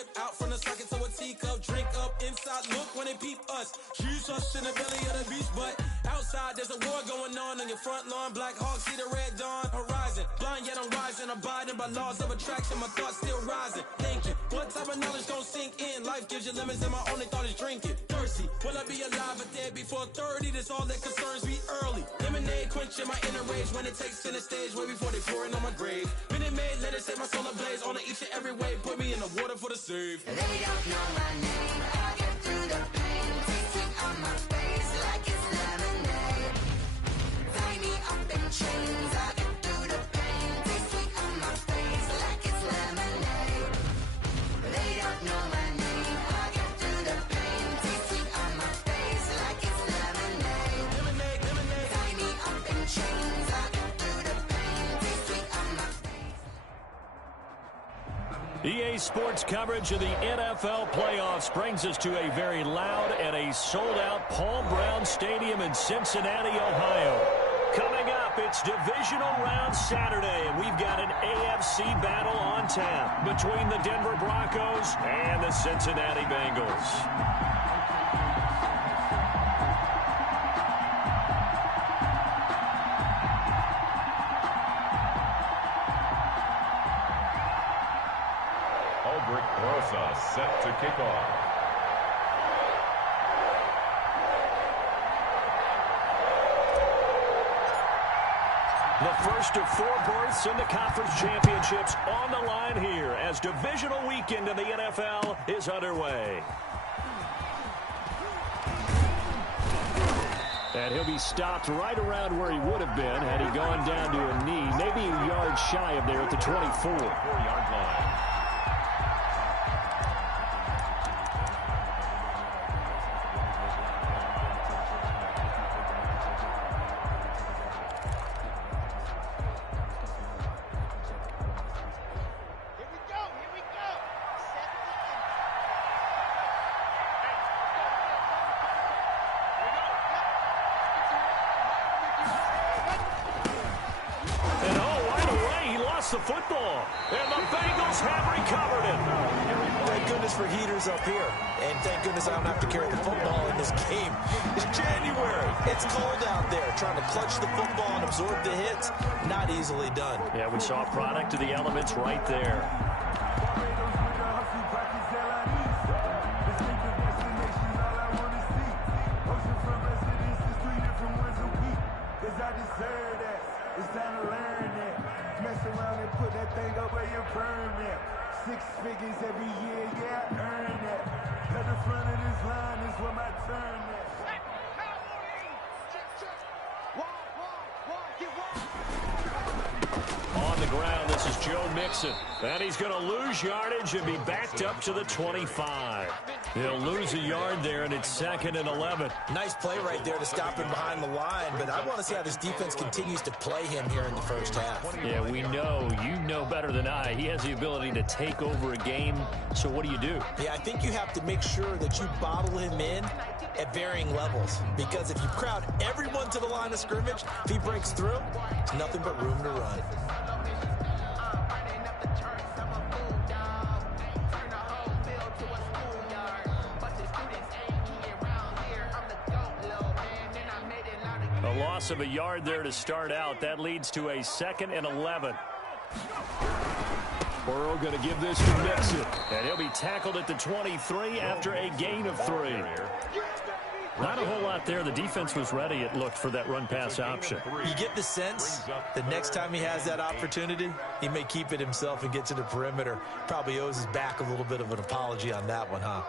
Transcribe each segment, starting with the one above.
drip out from the socket to a teacup. Drink up inside, look when they peep us. Choose us in the belly of the beast, but outside there's a war going on your front lawn. Black Hawk, see the red dawn horizon. Blind yet I'm rising, abiding by laws of attraction. My thoughts still rising, thinking what type of knowledge gon' sink in? Life gives you lemons and my only thought is drinking. Thirsty, will I be alive or dead before 30? That's all that concerns me early. Lemonade quenching my inner rage when it takes center stage way before they pour it on my grave. Minute Maid, let it set my soul ablaze on each and every way. Put me in the water for the save. They don't know my name. I get through the pain. Tasting on my face like it's lemonade. Tie me up in chains. I get through the pain. Tasting on my face like it's lemonade. They don't know my name. I get through the pain. Tasting on my face like it's lemonade. Lemonade, lemonade. Tie me up in chains. I get through the pain. Tasting on my face. EA Sports coverage of the NFL playoffs brings us to a very loud and a sold-out Paul Brown Stadium in Cincinnati, Ohio. Coming up, it's Divisional Round Saturday, and we've got an AFC battle on tap between the Denver Broncos and the Cincinnati Bengals. Set to kick off. The first of 4 berths in the conference championships on the line here as divisional weekend in the NFL is underway. And he'll be stopped right around where he would have been had he gone down to a knee, maybe a yard shy of there at the 24-yard line. The football, and the Bengals have recovered it. Thank goodness for heaters up here, and thank goodness I don't have to carry the football in this game. It's January. It's cold out there. Trying to clutch the football and absorb the hits, not easily done. Yeah, we saw a product of the elements right there. Put that thing up where you burn that. 6 figures every year, yeah, I earn that. At the front of this line is where my turn at. On the ground, this is Joe Mixon. And he's going to lose yardage and be backed up to the 25. He'll lose a yard there, and it's 2nd and 11. Nice play right there to stop him behind the line, but I want to see how this defense continues to play him here in the first half. Yeah, we know. You know better than I. He has the ability to take over a game, so what do you do? Yeah, I think you have to make sure that you bottle him in at varying levels, because if you crowd everyone to the line of scrimmage, if he breaks through, there's nothing but room to run. A loss of a yard there to start out. That leads to a 2nd and 11. Burrow going to give this to Mixon. And he'll be tackled at the 23 after a gain of 3. Not a whole lot there. The defense was ready, it looked, for that run-pass option. You get the sense the next time he has that opportunity, he may keep it himself and get to the perimeter. Probably owes his back a little bit of an apology on that one, huh?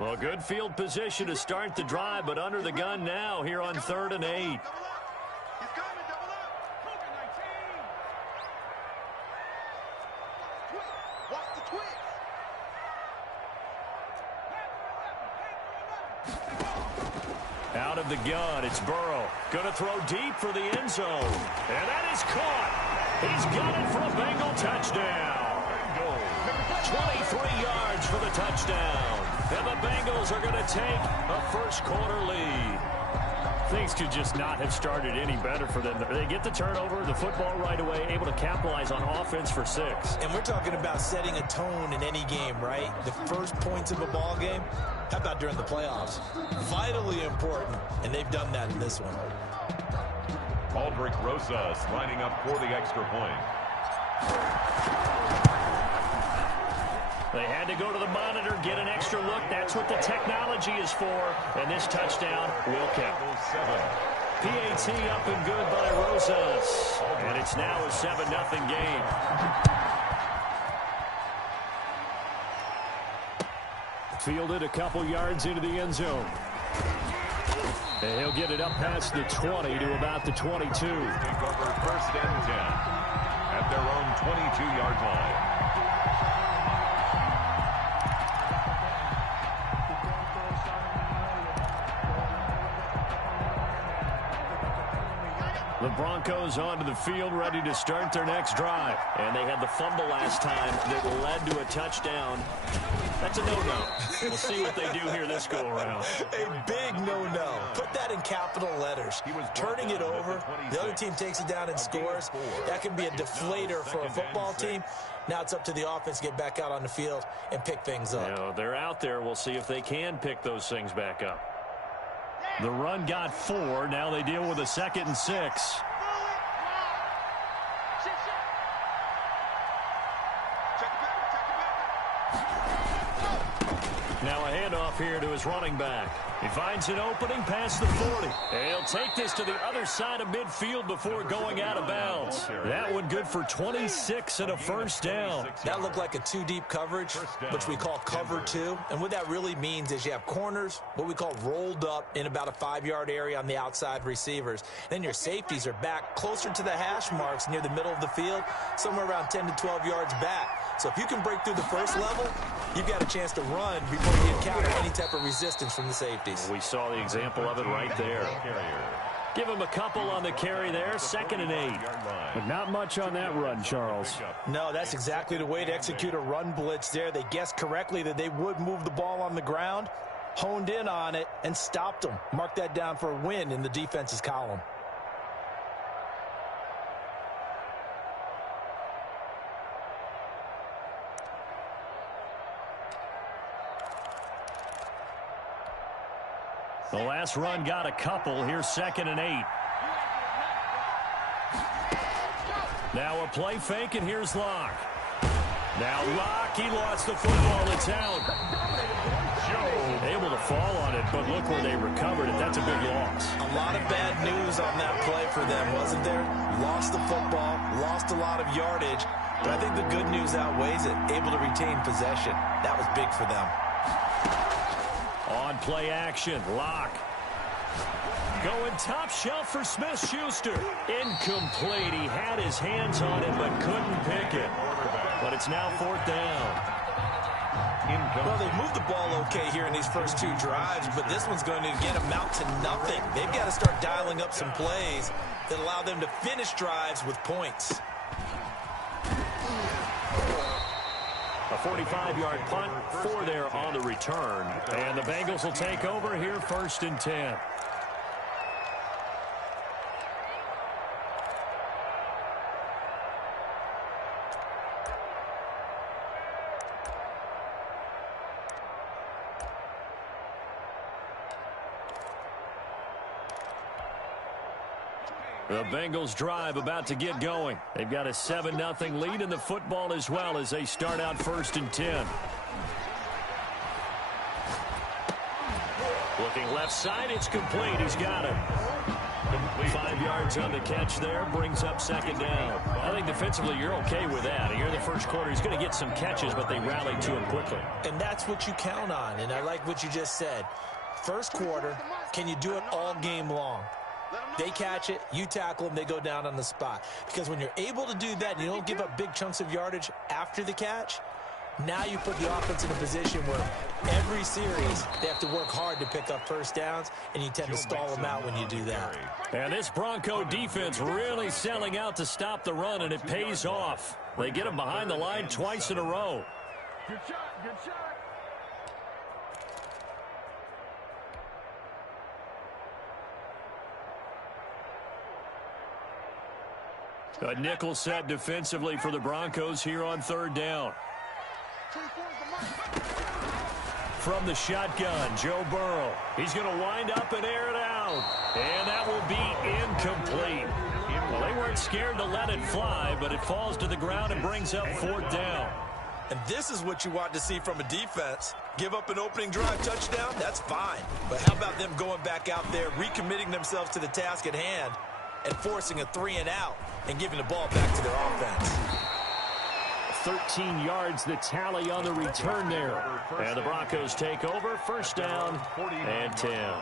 Well, good field position to start the drive, but under the gun now here on 3rd and 8. Out of the gun, it's Burrow. Going to throw deep for the end zone. And that is caught. He's got it for a Bengal touchdown. 23 yards for the touchdown. And the Bengals are going to take a first-quarter lead. Things could just not have started any better for them. They get the turnover, the football right away, able to capitalize on offense for 6. And we're talking about setting a tone in any game, right? The first points of a ball game. How about during the playoffs? Vitally important, and they've done that in this one. Aldrich Rosas lining up for the extra point. They had to go to the monitor, get an extra look. That's what the technology is for. And this touchdown will count. PAT up and good by Rosas. And it's now a 7-0 game. Fielded a couple yards into the end zone. And he'll get it up past the 20 to about the 22. Take over first and 10 at their own 22-yard line. The Broncos onto the field, ready to start their next drive. And they had the fumble last time that led to a touchdown. That's a no-no. We'll see what they do here this go-around. A big no-no. Put that in capital letters. Turning it over, the other team takes it down and scores. That can be a deflator for a football team. Now it's up to the offense to get back out on the field and pick things up. You know, they're out there. We'll see if they can pick those things back up. The run got 4. Now they deal with a 2nd and 6. Now a handoff here to his running back. He finds an opening past the 40. And he'll take this to the other side of midfield before going out of bounds. That one good for 26 and a first down. That looked like a 2-deep coverage, which we call cover 2. And what that really means is you have corners, what we call rolled up in about a 5-yard area on the outside receivers. Then your safeties are back closer to the hash marks near the middle of the field, somewhere around 10 to 12 yards back. So if you can break through the first level, you've got a chance to run before you encounter any type of resistance from the safeties. We saw the example of it right there. Give him a couple on the carry there, 2nd and 8. But not much on that run, Charles. No, that's exactly the way to execute a run blitz there. They guessed correctly that they would move the ball on the ground, honed in on it, and stopped them. Mark that down for a win in the defense's column. The last run got a couple. Here's 2nd and 8. Now a play fake, and here's Locke. Now Locke, he lost the football. It's out. Able to fall on it, but look where they recovered it. That's a big loss. A lot of bad news on that play for them, wasn't there? Lost the football, lost a lot of yardage, but I think the good news outweighs it. Able to retain possession. That was big for them. On play action, Locke. Going top shelf for Smith-Schuster. Incomplete. He had his hands on it, but couldn't pick it. But it's now 4th down. Well, they've moved the ball okay here in these first 2 drives, but this one's going to get them out to nothing. They've got to start dialing up some plays that allow them to finish drives with points. A 45-yard punt, 4 there on the return. And the Bengals will take over here, 1st and 10. The Bengals drive about to get going. They've got a 7-0 lead in the football as well as they start out 1st and 10. Looking left side, it's complete. He's got it. 5 yards on the catch there, brings up 2nd down. I think defensively you're okay with that. Here in the first quarter, he's going to get some catches, but they rallied to him quickly. And that's what you count on, and I like what you just said. First quarter, can you do it all game long? They catch it, you tackle them, they go down on the spot. Because when you're able to do that and you don't give up big chunks of yardage after the catch, now you put the offense in a position where every series they have to work hard to pick up first downs, and you tend to stall them out when you do that. And this Bronco defense really selling out to stop the run, and it pays off. They get him behind the line twice in a row. Good shot, good shot. A nickel set defensively for the Broncos here on third down. From the shotgun, Joe Burrow. He's going to wind up and air it out. And that will be incomplete. Well, they weren't scared to let it fly, but it falls to the ground and brings up fourth down. And this is what you want to see from a defense. Give up an opening drive touchdown, that's fine. But how about them going back out there, recommitting themselves to the task at hand, and forcing a 3-and-out and giving the ball back to their offense. 13 yards the tally on the return there. And the Broncos take over, first down and 10.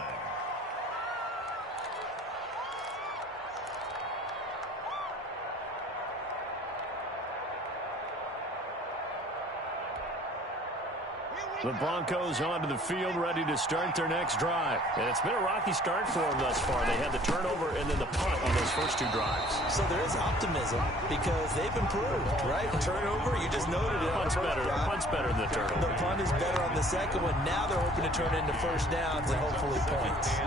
The Broncos onto the field, ready to start their next drive. And it's been a rocky start for them thus far. They had the turnover and then the punt on those first two drives. So there is optimism because they've improved, right? Turnover, you just noted it. Punt's better than the turnover. The punt is better on the second one. Now they're hoping to turn into first downs and hopefully points.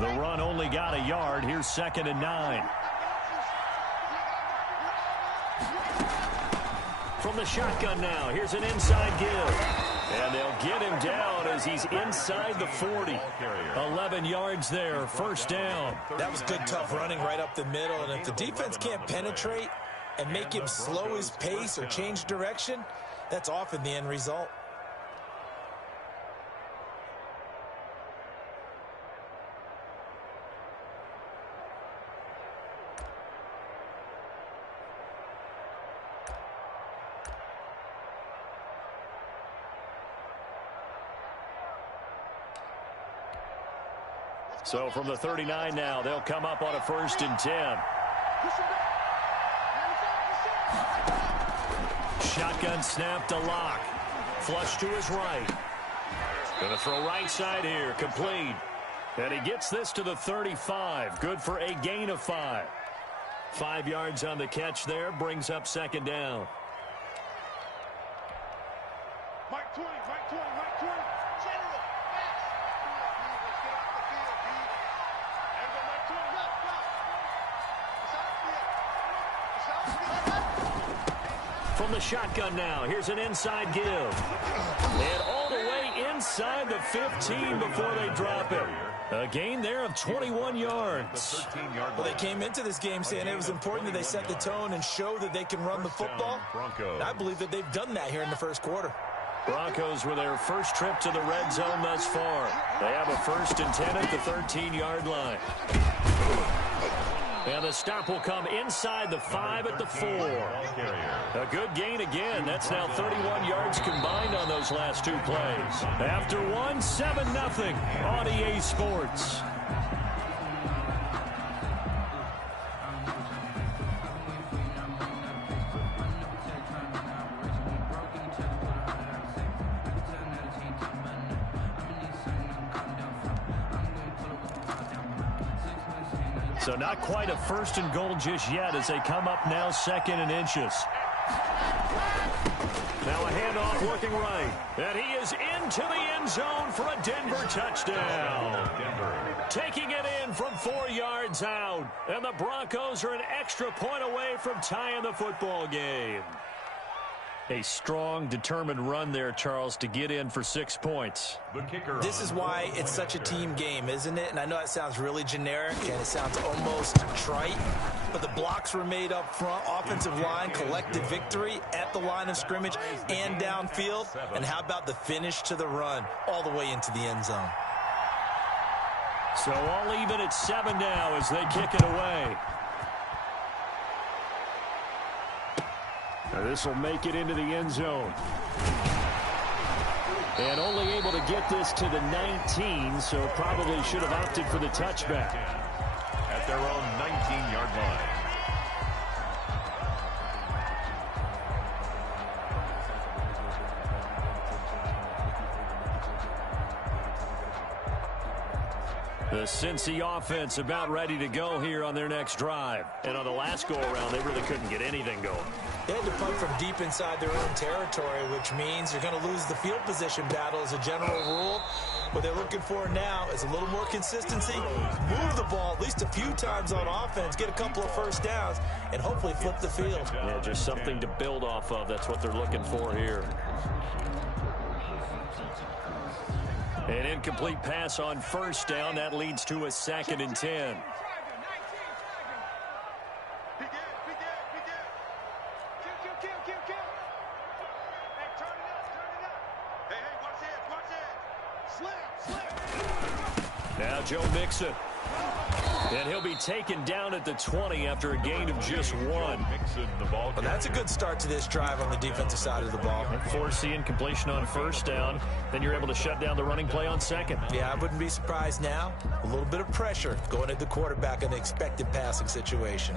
The run only got a yard. Here's 2nd and 9. From the shotgun now, here's an inside give. And they'll get him down as he's inside the 40. 11 yards there, first down. That was good, tough running right up the middle. And if the defense can't penetrate and make him slow his pace or change direction, that's often the end result. So from the 39 now, they'll come up on a 1st and 10. Shotgun snap to Lock. Flush to his right. Going to throw right side here, complete. And he gets this to the 35. Good for a gain of 5. 5 yards on the catch there, brings up 2nd down. Mike 20, Mike 20, Mike 20. General, From the shotgun now, here's an inside give. And all the way inside the 15 before they drop it. A gain there of 21 yards. Well, they came into this game saying it was important that they set the tone and show that they can run the football. And I believe that they've done that here in the first quarter. Broncos with their first trip to the red zone thus far. They have a 1st and 10 at the 13-yard line. And the stop will come inside the 5 at the 4. A good gain again. That's now 31 yards combined on those last 2 plays. After one, 7-0 on EA Sports. So not quite a 1st and goal just yet as they come up now 2nd and inches. Now a handoff looking right. And he is into the end zone for a Denver touchdown. Taking it in from 4 yards out. And the Broncos are an extra point away from tying the football game. A strong, determined run there, Charles, to get in for 6 points. This is why it's such a team game, isn't it? And I know that sounds really generic and it sounds almost trite, but the blocks were made up front, offensive line, collective victory at the line of scrimmage and downfield. And how about the finish to the run all the way into the end zone? So all even at 7 now as they kick it away. Now this will make it into the end zone. And only able to get this to the 19, so probably should have opted for the touchback. At their own 19-yard line. The Cincy offense about ready to go here on their next drive. And on the last go-around, they really couldn't get anything going. They had to punt from deep inside their own territory, which means you're going to lose the field position battle as a general rule. What they're looking for now is a little more consistency, move the ball at least a few times on offense, get a couple of first downs, and hopefully flip the field. Yeah, just something to build off of. That's what they're looking for here. An incomplete pass on first down. That leads to a 2nd and 10. Now Joe Mixon. And he'll be taken down at the 20 after a gain of just 1. Well, that's a good start to this drive on the defensive side of the ball. Force the incompletion on first down. Then you're able to shut down the running play on second. Yeah, I wouldn't be surprised now. A little bit of pressure going at the quarterback in the expected passing situation.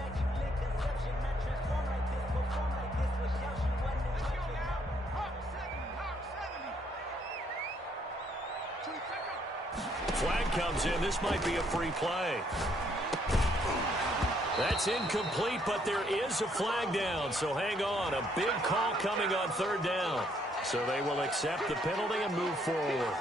Flag comes in. This might be a free play. That's incomplete, but there is a flag down, so hang on. A big call coming on 3rd down. So they will accept the penalty and move forward.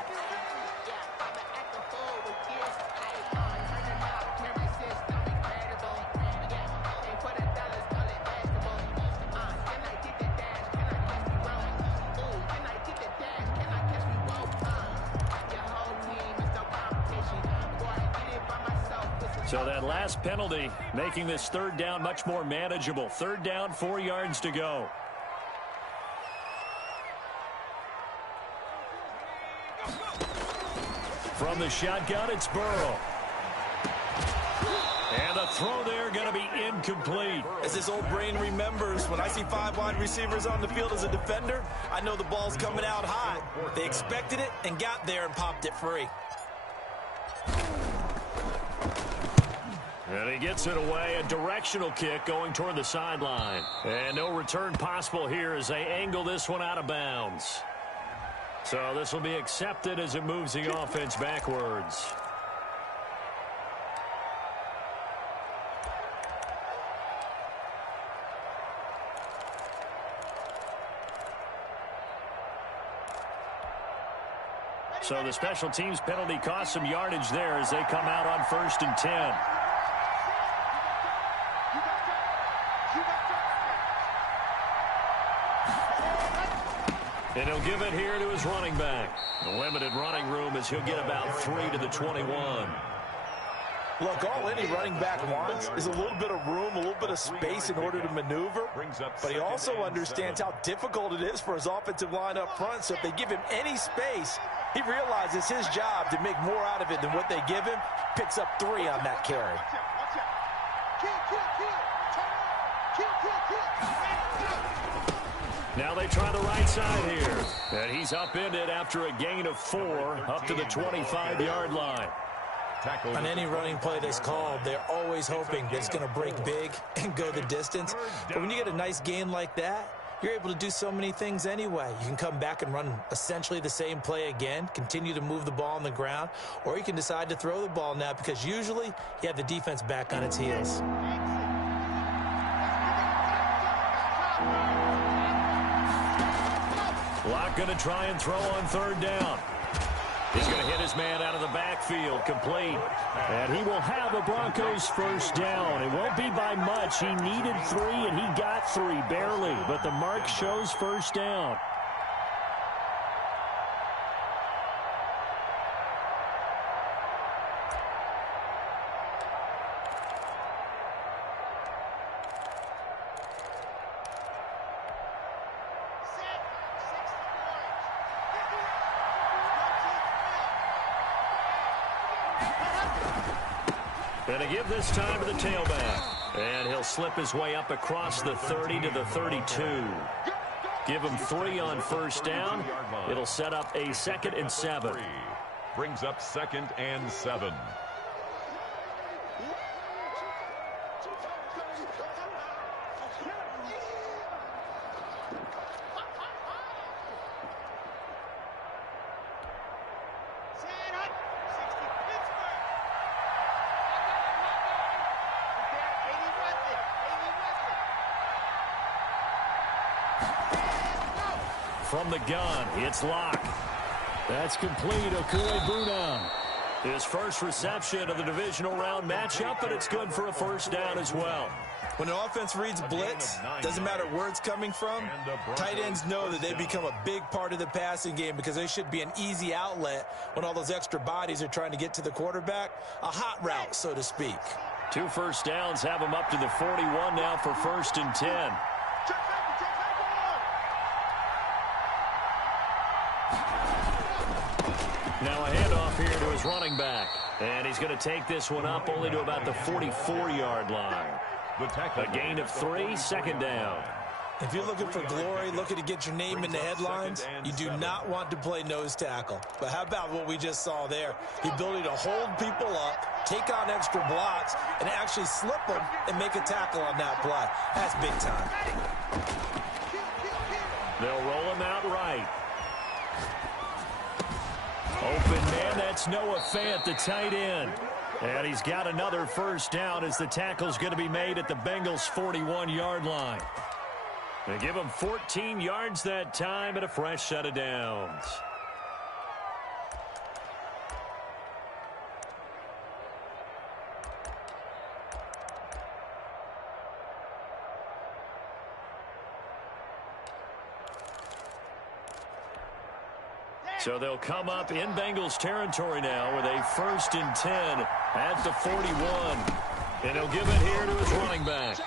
So that last penalty making this 3rd down much more manageable. 3rd down, 4 yards to go. From the shotgun, it's Burrow. And the throw there going to be incomplete. As his old brain remembers, when I see 5 wide receivers on the field as a defender, I know the ball's coming out hot. They expected it and got there and popped it free. And he gets it away, a directional kick going toward the sideline. And no return possible here as they angle this one out of bounds. So this will be accepted as it moves the offense backwards. So the special teams penalty cost some yardage there as they come out on 1st and 10. And he'll give it here to his running back. The limited running room as he'll get about 3 to the 21. Look, all any running back wants is a little bit of room, a little bit of space in order to maneuver. But he also understands how difficult it is for his offensive line up front. So if they give him any space, he realizes his job to make more out of it than what they give him. Picks up 3 on that carry. Now they try the right side here. And he's upended after a gain of 4 up to the 25-yard line. On any running play that's called, they're always hoping that it's going to break big and go the distance. But when you get a nice gain like that, you're able to do so many things anyway. You can come back and run essentially the same play again, continue to move the ball on the ground, or you can decide to throw the ball now because usually you have the defense back on its heels. Locke going to try and throw on 3rd down. He's going to hit his man out of the backfield, complete. And he will have a Broncos 1st down. It won't be by much. He needed 3, and he got 3, barely. But the mark shows 1st down. And to give this time to the tailback. And he'll slip his way up across the 30 to the 32. Give him 3 on 1st down. It'll set up a 2nd and 7. Brings up 2nd and 7. from the gun. It's Locke. That's complete. Okue-Buna. His first reception of the divisional round matchup, but it's good for a first down as well. When an offense reads blitz, doesn't matter where it's coming from, tight ends know that they become a big part of the passing game because they should be an easy outlet when all those extra bodies are trying to get to the quarterback. A hot route, so to speak. 2 first downs have him up to the 41 now for 1st and 10. Now a handoff here to his running back. And he's going to take this one up only to about the 44-yard line. A gain of 3, 2nd down. If you're looking for glory, looking to get your name in the headlines, you do not want to play nose tackle. But how about what we just saw there? The ability to hold people up, take on extra blocks, and actually slip them and make a tackle on that play. That's big time. They'll roll him out right. Open man, that's Noah Fant, the tight end. And he's got another first down as the tackle's going to be made at the Bengals' 41-yard line. They give him 14 yards that time and a fresh set of downs. So they'll come up in Bengals territory now with a 1st and 10 at the 41. And he'll give it here to his running back.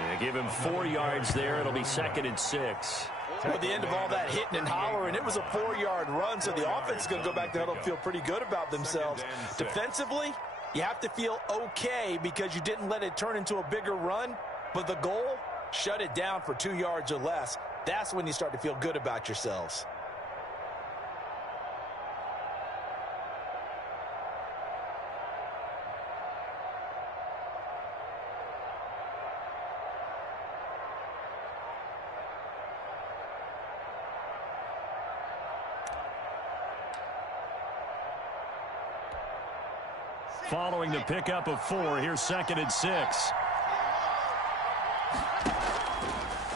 And give him 4 yards there. It'll be 2nd and 6. Well, at the end of all that hitting and hollering, it was a 4-yard run, so the offense is going to go back to huddle and feel pretty good about themselves. Defensively, you have to feel okay because you didn't let it turn into a bigger run, but the goal, shut it down for 2 yards or less. That's when you start to feel good about yourselves. Following the pickup of 4, here's 2nd and 6.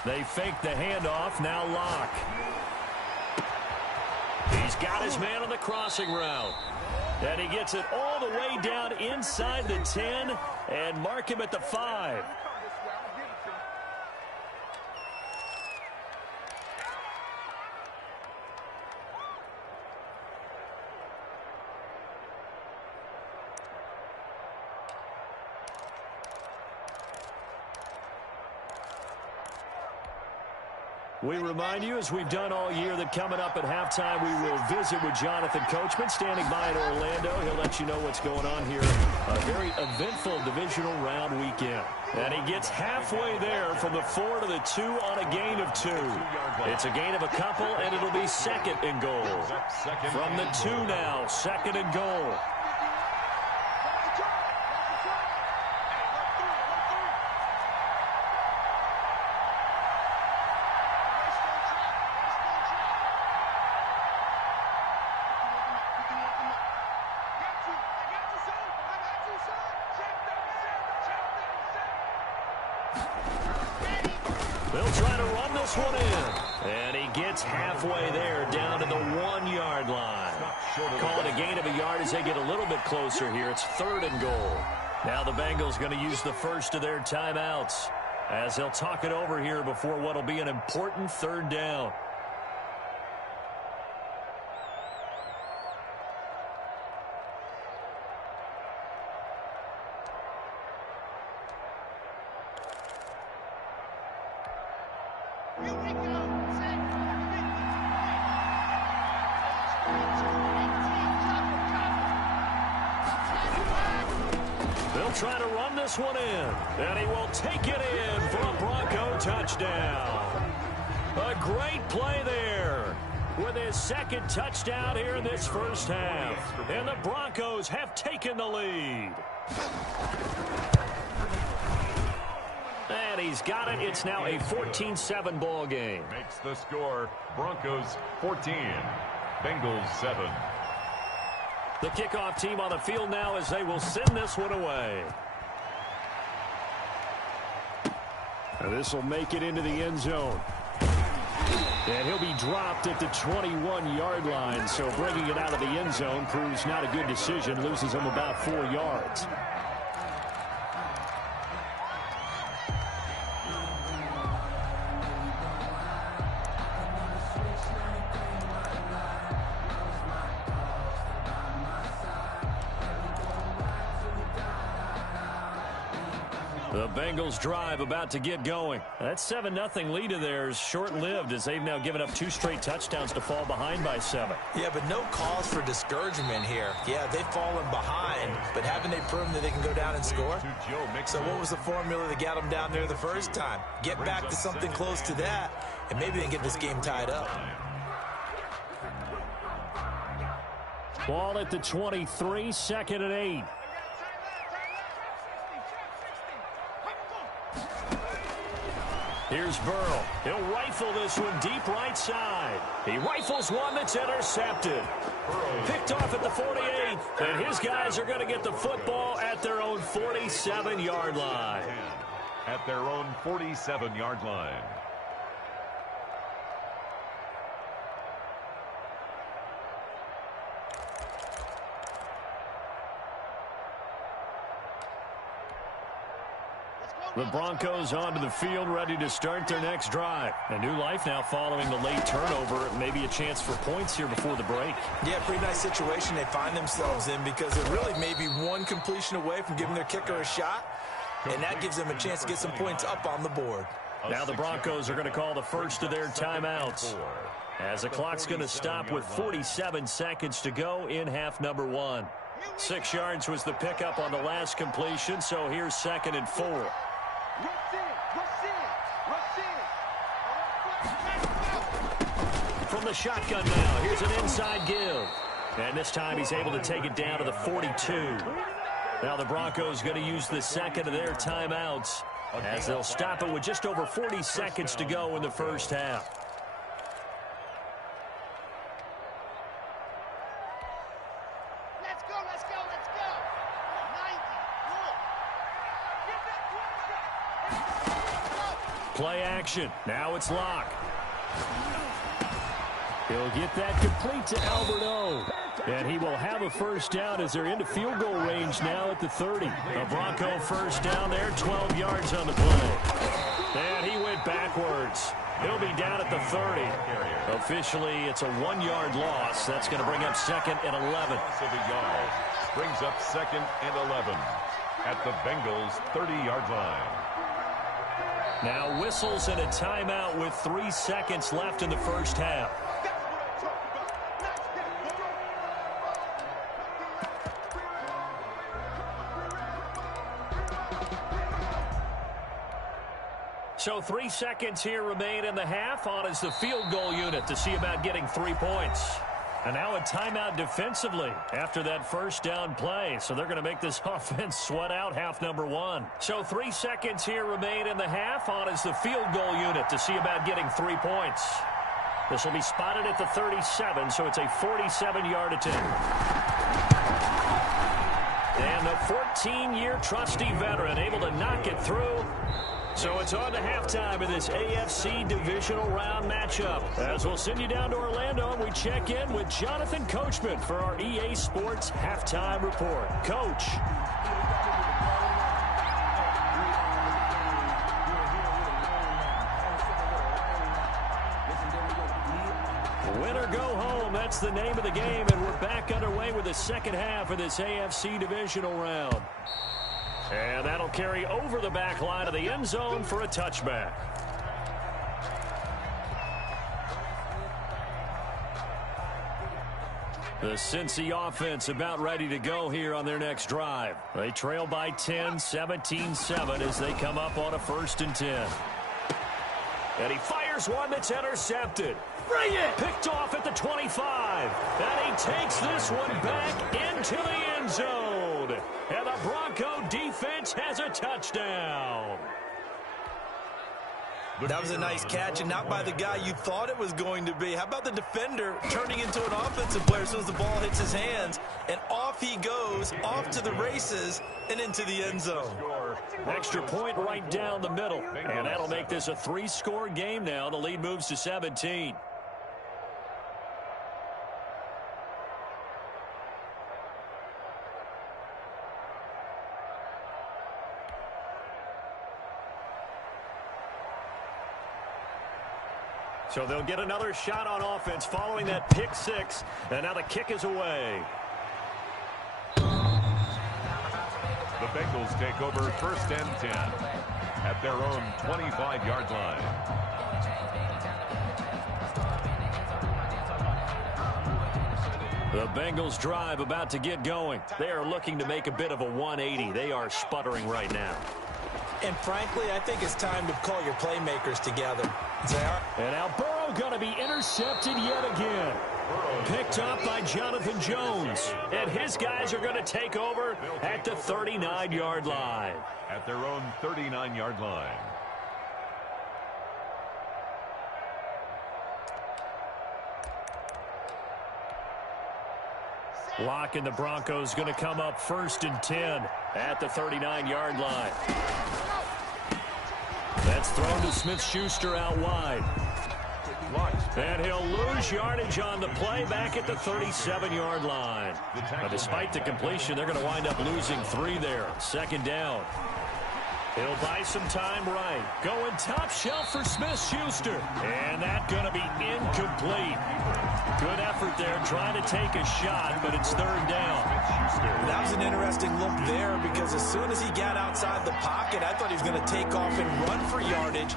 They fake the handoff, now Locke. He's got his man on the crossing route. And he gets it all the way down inside the 10 and mark him at the 5. We remind you, as we've done all year, that coming up at halftime, we will visit with Jonathan Coachman, standing by in Orlando. He'll let you know what's going on here. A very eventful divisional round weekend. And he gets halfway there from the 4 to the 2 on a gain of 2. It's a gain of a couple, and it'll be 2nd and goal. From the 2 now, 2nd and goal. They'll try to run this one in. And he gets halfway there, down to the 1-yard line. Call it a gain of a yard as they get a little bit closer here. It's 3rd and goal. Now the Bengals going to use the first of their timeouts as they'll talk it over here before what will be an important 3rd down. Trying to run this one in, and he will take it in for a Bronco touchdown. A great play there with his 2nd touchdown here in this first half. And the Broncos have taken the lead. And he's got it. It's now a 14-7 ball game. Makes the score Broncos 14, Bengals 7. The kickoff team on the field now as they will send this one away. This will make it into the end zone. And he'll be dropped at the 21-yard line. So bringing it out of the end zone proves not a good decision. Loses him about 4 yards. The Bengals drive about to get going. That 7-0 lead of theirs short-lived as they've now given up 2 straight touchdowns to fall behind by 7. Yeah, but no cause for discouragement here. Yeah, they've fallen behind, but haven't they proven that they can go down and score? So what was the formula that got them down there the first time? Get back to something close to that, and maybe they can get this game tied up. Ball at the 23, 2nd and 8. Here's Burrow. He'll rifle this one deep right side. He rifles one that's intercepted. Picked off at the 48. And his guys are going to get the football at their own 47-yard line. At their own 47-yard line. The Broncos onto the field, ready to start their next drive. A new life now following the late turnover. Maybe a chance for points here before the break. Yeah, pretty nice situation they find themselves in because they're really maybe one completion away from giving their kicker a shot, and that gives them a chance to get some points up on the board. Now the Broncos are going to call the first of their timeouts, as the clock's going to stop with 47 seconds to go in half number 1. 6 yards was the pickup on the last completion, so here's 2nd and 4. From the shotgun now, here's an inside give. And this time he's able to take it down to the 42. Now the Broncos going to use the second of their timeouts as they'll stop it with just over 40 seconds to go in the first half. Let's go, let's go, let's go. 90, Play action. Now it's Locke. He'll get that complete to Alberto. And he will have a first down as they're into field goal range now at the 30. A Bronco first down there, 12 yards on the play. And he went backwards. He'll be down at the 30. Officially, it's a 1-yard loss. That's going to bring up 2nd and 11. Loss of a yard. Brings up 2nd and 11 at the Bengals' 30-yard line. Now whistles and a timeout with 3 seconds left in the first half. So 3 seconds here remain in the half. On is the field goal unit to see about getting 3 points. And now a timeout defensively after that first down play. So they're going to make this offense sweat out half number 1. So 3 seconds here remain in the half. On is the field goal unit to see about getting 3 points. This will be spotted at the 37, so it's a 47-yard attempt. And the 14-year trusty veteran able to knock it through. So it's on to halftime of this AFC divisional round matchup. As we'll send you down to Orlando, and we check in with Jonathan Coachman for our EA Sports Halftime Report. Coach. Win or go home, that's the name of the game, and we're back underway with the second half of this AFC divisional round. And that'll carry over the back line of the end zone for a touchback. The Cincy offense about ready to go here on their next drive. They trail by 10, 17-7 as they come up on a 1st and 10. And he fires one that's intercepted. Bring it! Picked off at the 25. And he takes this one back into the end zone. And the Bronco defense has a touchdown. That was a nice catch, and not by the guy you thought it was going to be. How about the defender turning into an offensive player as soon as the ball hits his hands, and off he goes, off to the races, and into the end zone. score. Extra point right down the middle. And that'll make this a 3-score game now. The lead moves to 17. So they'll get another shot on offense following that pick six. And now the kick is away. The Bengals take over 1st and 10 at their own 25-yard line. The Bengals drive about to get going. They are looking to make a bit of a 180. They are sputtering right now. And frankly, I think it's time to call your playmakers together. And now Burrow going to be intercepted yet again. Picked up by Jonathan Jones. And his guys are going to take over at the 39-yard line. At their own 39-yard line. Lock and the Broncos going to come up 1st and 10 at the 39-yard line. That's thrown to Smith-Schuster out wide. And he'll lose yardage on the play back at the 37-yard line. Now, despite the completion, they're going to wind up losing 3 there. 2nd down. He'll buy some time right. Going top shelf for Smith-Schuster. And that's going to be incomplete. Good effort there trying to take a shot, but it's 3rd down. That was an interesting look there because as soon as he got outside the pocket, I thought he was going to take off and run for yardage.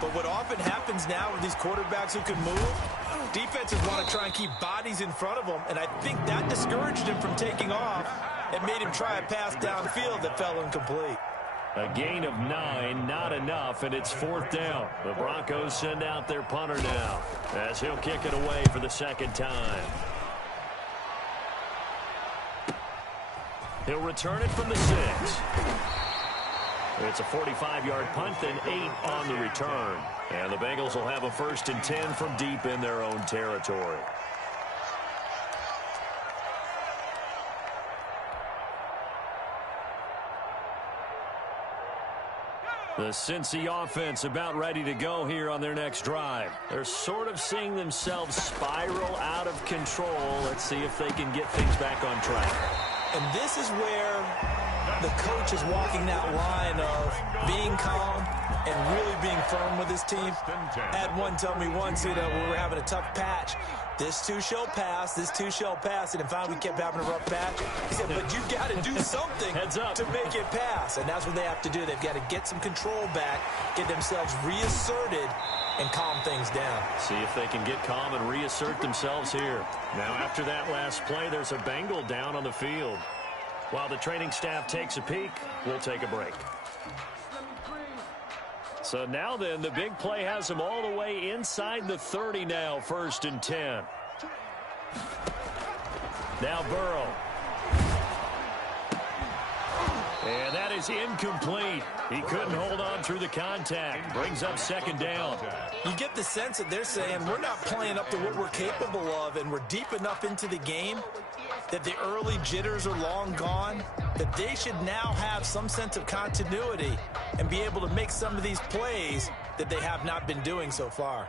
But what often happens now with these quarterbacks who can move, defenses want to try and keep bodies in front of them, and I think that discouraged him from taking off and made him try a pass downfield that fell incomplete. A gain of 9, not enough, and it's 4th down. The Broncos send out their punter now as he'll kick it away for the 2nd time. He'll return it from the 6. It's a 45-yard punt, then 8 on the return. And the Bengals will have a 1st and 10 from deep in their own territory. The Cincy offense about ready to go here on their next drive. They're sort of seeing themselves spiral out of control. Let's see if they can get things back on track. And this is where the coach is walking that line of being calm and really being firm with his team. I had one tell me once, we were having a tough patch. This too shall pass, this too shall pass. And finally we kept having a rough patch. He said, but you got to do something to make it pass. And that's what they have to do. They've got to get some control back, get themselves reasserted, and calm things down. See if they can get calm and reassert themselves here. Now after that last play, there's a Bengal down on the field. While the training staff takes a peek, we'll take a break. So now then, the big play has them all the way inside the 30 now, 1st and 10. Now Burrow. And that is incomplete. He couldn't hold on through the contact. Brings up 2nd down. You get the sense that they're saying we're not playing up to what we're capable of, and we're deep enough into the game that the early jitters are long gone, that they should now have some sense of continuity and be able to make some of these plays that they have not been doing so far.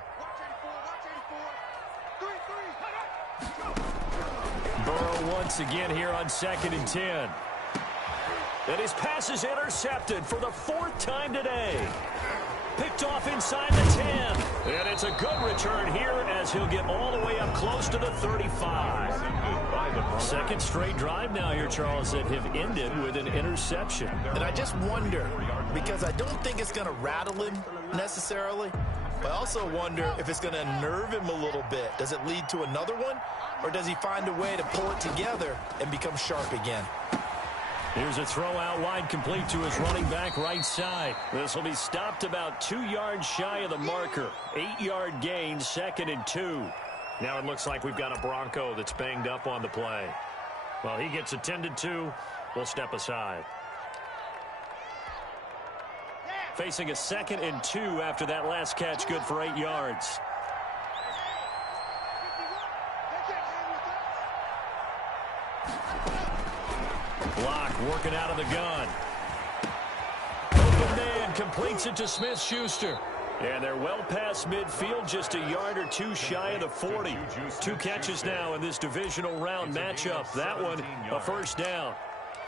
Burrow once again here on 2nd and 10. And his pass is intercepted for the 4th time today. Picked off inside the 10. And it's a good return here as he'll get all the way up close to the 35. 2nd straight drive now here, Charles, that have ended with an interception. And I just wonder, because I don't think it's going to rattle him necessarily, but I also wonder if it's going to unnerve him a little bit. Does it lead to another one, or does he find a way to pull it together and become sharp again? Here's a throw out wide, complete to his running back right side. This will be stopped about 2 yards shy of the marker. 8-yard gain, 2nd and 2. Now it looks like we've got a Bronco that's banged up on the play. Well, he gets attended to. We'll step aside. Facing a 2nd and 2 after that last catch, good for 8 yards. Block working out of the gun. completes it to Smith-Schuster. And they're well past midfield, just a yard or two shy of the 40. 2 catches now in this divisional round matchup. That one, a first down.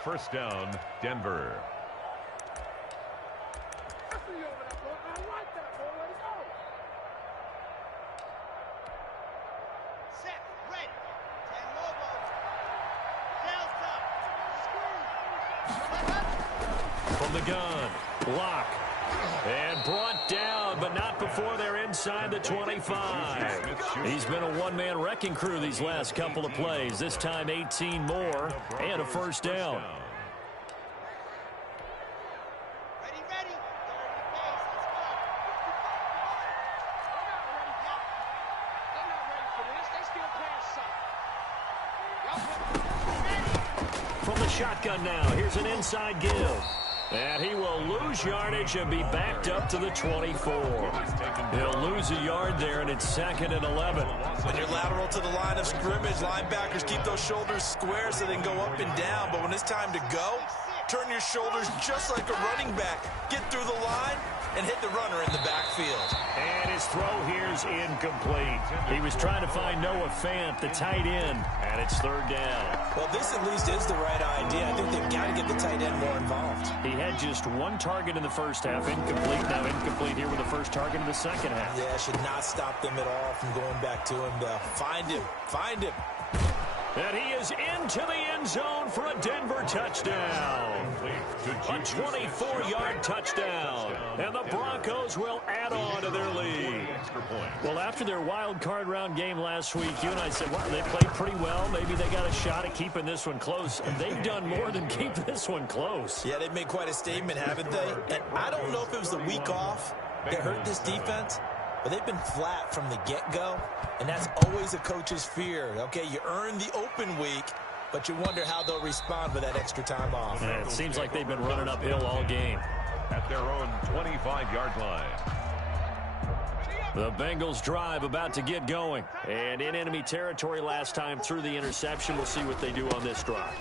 First down, Denver. From the gun, block, and brought down, but not before they're inside the 25. He's been a one-man wrecking crew these last couple of plays. This time 18 more and a first down. From the shotgun now, here's an inside give. And he will lose yardage and be backed up to the 24. He'll lose a yard there, and it's 2nd and 11. When you're lateral to the line of scrimmage, linebackers keep those shoulders square so they can go up and down. But when it's time to go, turn your shoulders just like a running back. Get through the line and hit the runner in the backfield. And his throw here's incomplete. He was trying to find Noah Fant, the tight end, and it's 3rd down. Well, this at least is the right idea. I think they've got to get the tight end more involved. He had just 1 target in the first half, incomplete. Now incomplete here with the first target in the second half. Yeah, should not stop them at all from going back to him, though. Find him. And he is into the end zone for a Denver touchdown. A 24-yard touchdown. And the Broncos will add on to their lead. Well, after their wild card round game last week, you and I said, well, they played pretty well. Maybe they got a shot at keeping this one close. And they've done more than keep this one close. Yeah, they've made quite a statement, haven't they? And I don't know if it was the week off that hurt this defense, but they've been flat from the get-go, and that's always a coach's fear. Okay, you earn the open week, but you wonder how they'll respond with that extra time off. Yeah, it seems like they've been running uphill all game. At their own 25-yard line. The Bengals drive about to get going. And in enemy territory last time through the interception. We'll see what they do on this drive.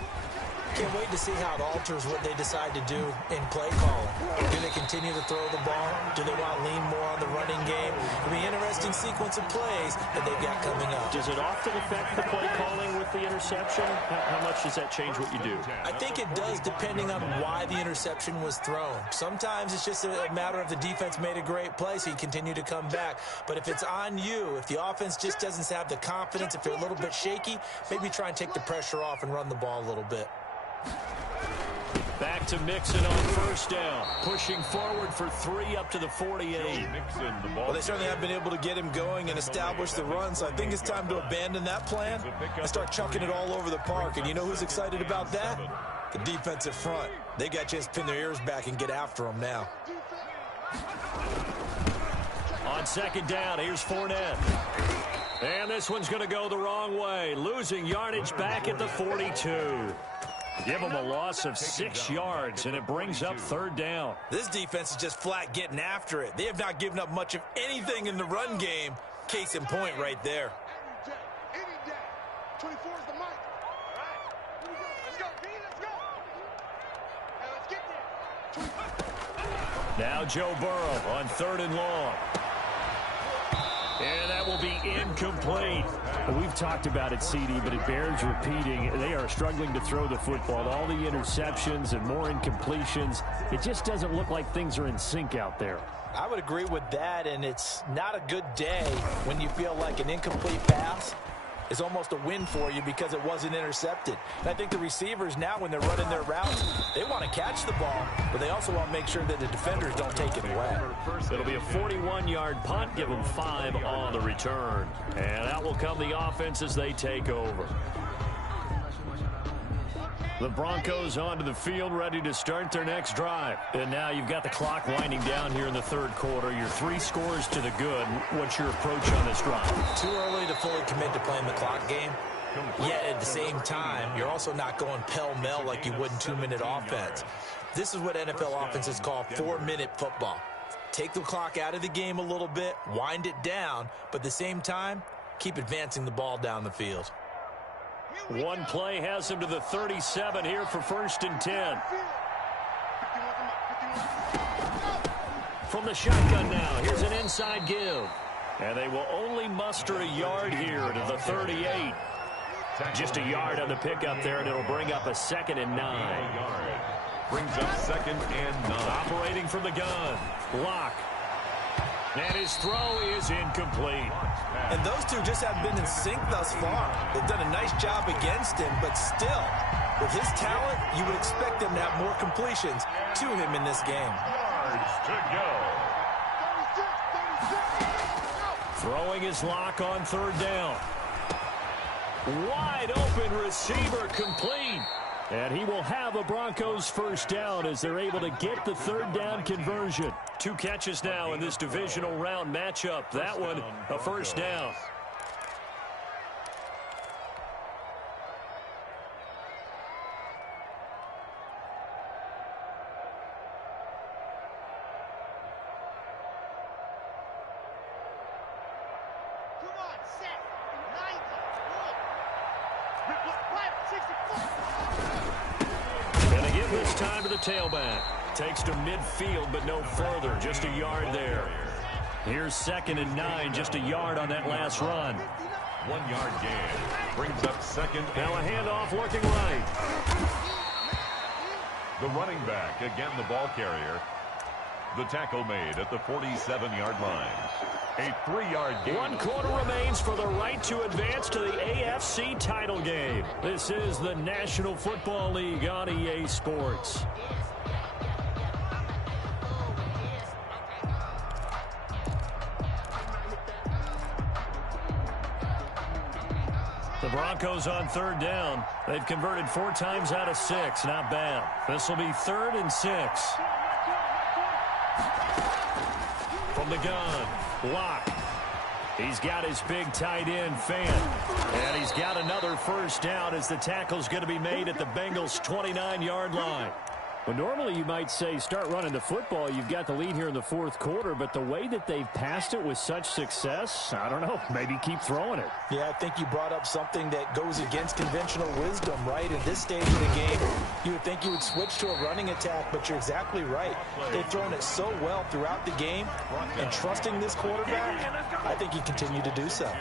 Can't wait to see how it alters what they decide to do in play calling. Do they continue to throw the ball? Do they want to lean more on the running game? It'll be an interesting sequence of plays that they've got coming up. Does it often affect the play calling with the interception? How much does that change what you do? I think it does, depending on why the interception was thrown. Sometimes it's just a matter of the defense made a great play, so you continue to come back. But if it's on you, if the offense just doesn't have the confidence, if they're a little bit shaky, maybe try and take the pressure off and run the ball a little bit. Back to Mixon on first down. Pushing forward for 3 up to the 48. Well, they certainly have been able to get him going and establish the run, so I think it's time to abandon that plan and start chucking it all over the park. And you know who's excited about that? The defensive front. They got a chance to pin their ears back and get after him now. On second down, here's Fournette. And this one's going to go the wrong way. Losing yardage back at the 42. Give them a loss of 6 yards, and it brings up 3rd down. This defense is just flat getting after it. They have not given up much of anything in the run game. Case in point right there. Any day. 24 is the mic. All right. Let's go, B. Let's go. Now let's get there. Now Joe Burrow on 3rd and long. And that will be incomplete. We've talked about it, CD, but it bears repeating. They are struggling to throw the football. All the interceptions and more incompletions. It just doesn't look like things are in sync out there. I would agree with that, and it's not a good day when you feel like an incomplete pass is almost a win for you because it wasn't intercepted. And I think the receivers now, when they're running their routes, they want to catch the ball, but they also want to make sure that the defenders don't take it away. It'll be a 41-yard punt. Give them 5 on the return. And out will come the offense as they take over. The Broncos onto the field, ready to start their next drive. And now you've got the clock winding down here in the 3rd quarter. Your 3 scores to the good. What's your approach on this drive? Too early to fully commit to playing the clock game. Yet at the same time, you're also not going pell-mell like you would in 2-minute offense. This is what NFL offenses call 4-minute football. Take the clock out of the game a little bit, wind it down, but at the same time, keep advancing the ball down the field. One play has him to the 37 here for 1st and 10. From the shotgun now, here's an inside give. And they will only muster a yard here to the 38. Just a yard on the pickup there, and it'll bring up a 2nd and 9. Brings up 2nd and 9. Operating from the gun. Lock. And his throw is incomplete. And those two just haven't been in sync thus far. They've done a nice job against him, but still, with his talent, you would expect them to have more completions to him in this game. Yards to go. Throwing his Lock on 3rd down. Wide open receiver complete. And he will have a Broncos 1st down as they're able to get the 3rd down conversion. 2 catches now in this divisional round matchup. That one, a 1st down. Time to the tailback. Takes to midfield, but no further. Just a yard there. Here's 2nd and 9. Just a yard on that last run. 1 yard gain. Brings up 2nd. Now a handoff looking right. The running back, again the ball carrier. The tackle made at the 47-yard line. A 3-yard gain. 1 quarter remains for the right to advance to the AFC title game. This is the National Football League on EA Sports. The Broncos on 3rd down. They've converted 4 times out of 6. Not bad. This will be 3rd and 6. From the gun. Lock. He's got his big tight end, Fan. And he's got another 1st down as the tackle's going to be made at the Bengals' 29-yard line. Well, normally you might say start running the football. You've got the lead here in the 4th quarter, but the way that they've passed it with such success, I don't know, maybe keep throwing it. Yeah, I think you brought up something that goes against conventional wisdom, right? At this stage of the game, you would think you would switch to a running attack, but you're exactly right. They've thrown it so well throughout the game, and trusting this quarterback, I think he continued to do so.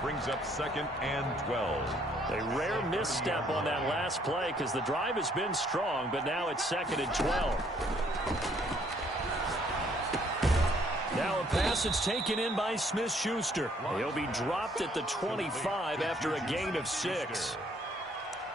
Brings up 2nd and 12. A rare misstep on that last play because the drive has been strong, but now it's 2nd and 12. Now a pass that's taken in by Smith-Schuster. He'll be dropped at the 25 after a gain of 6.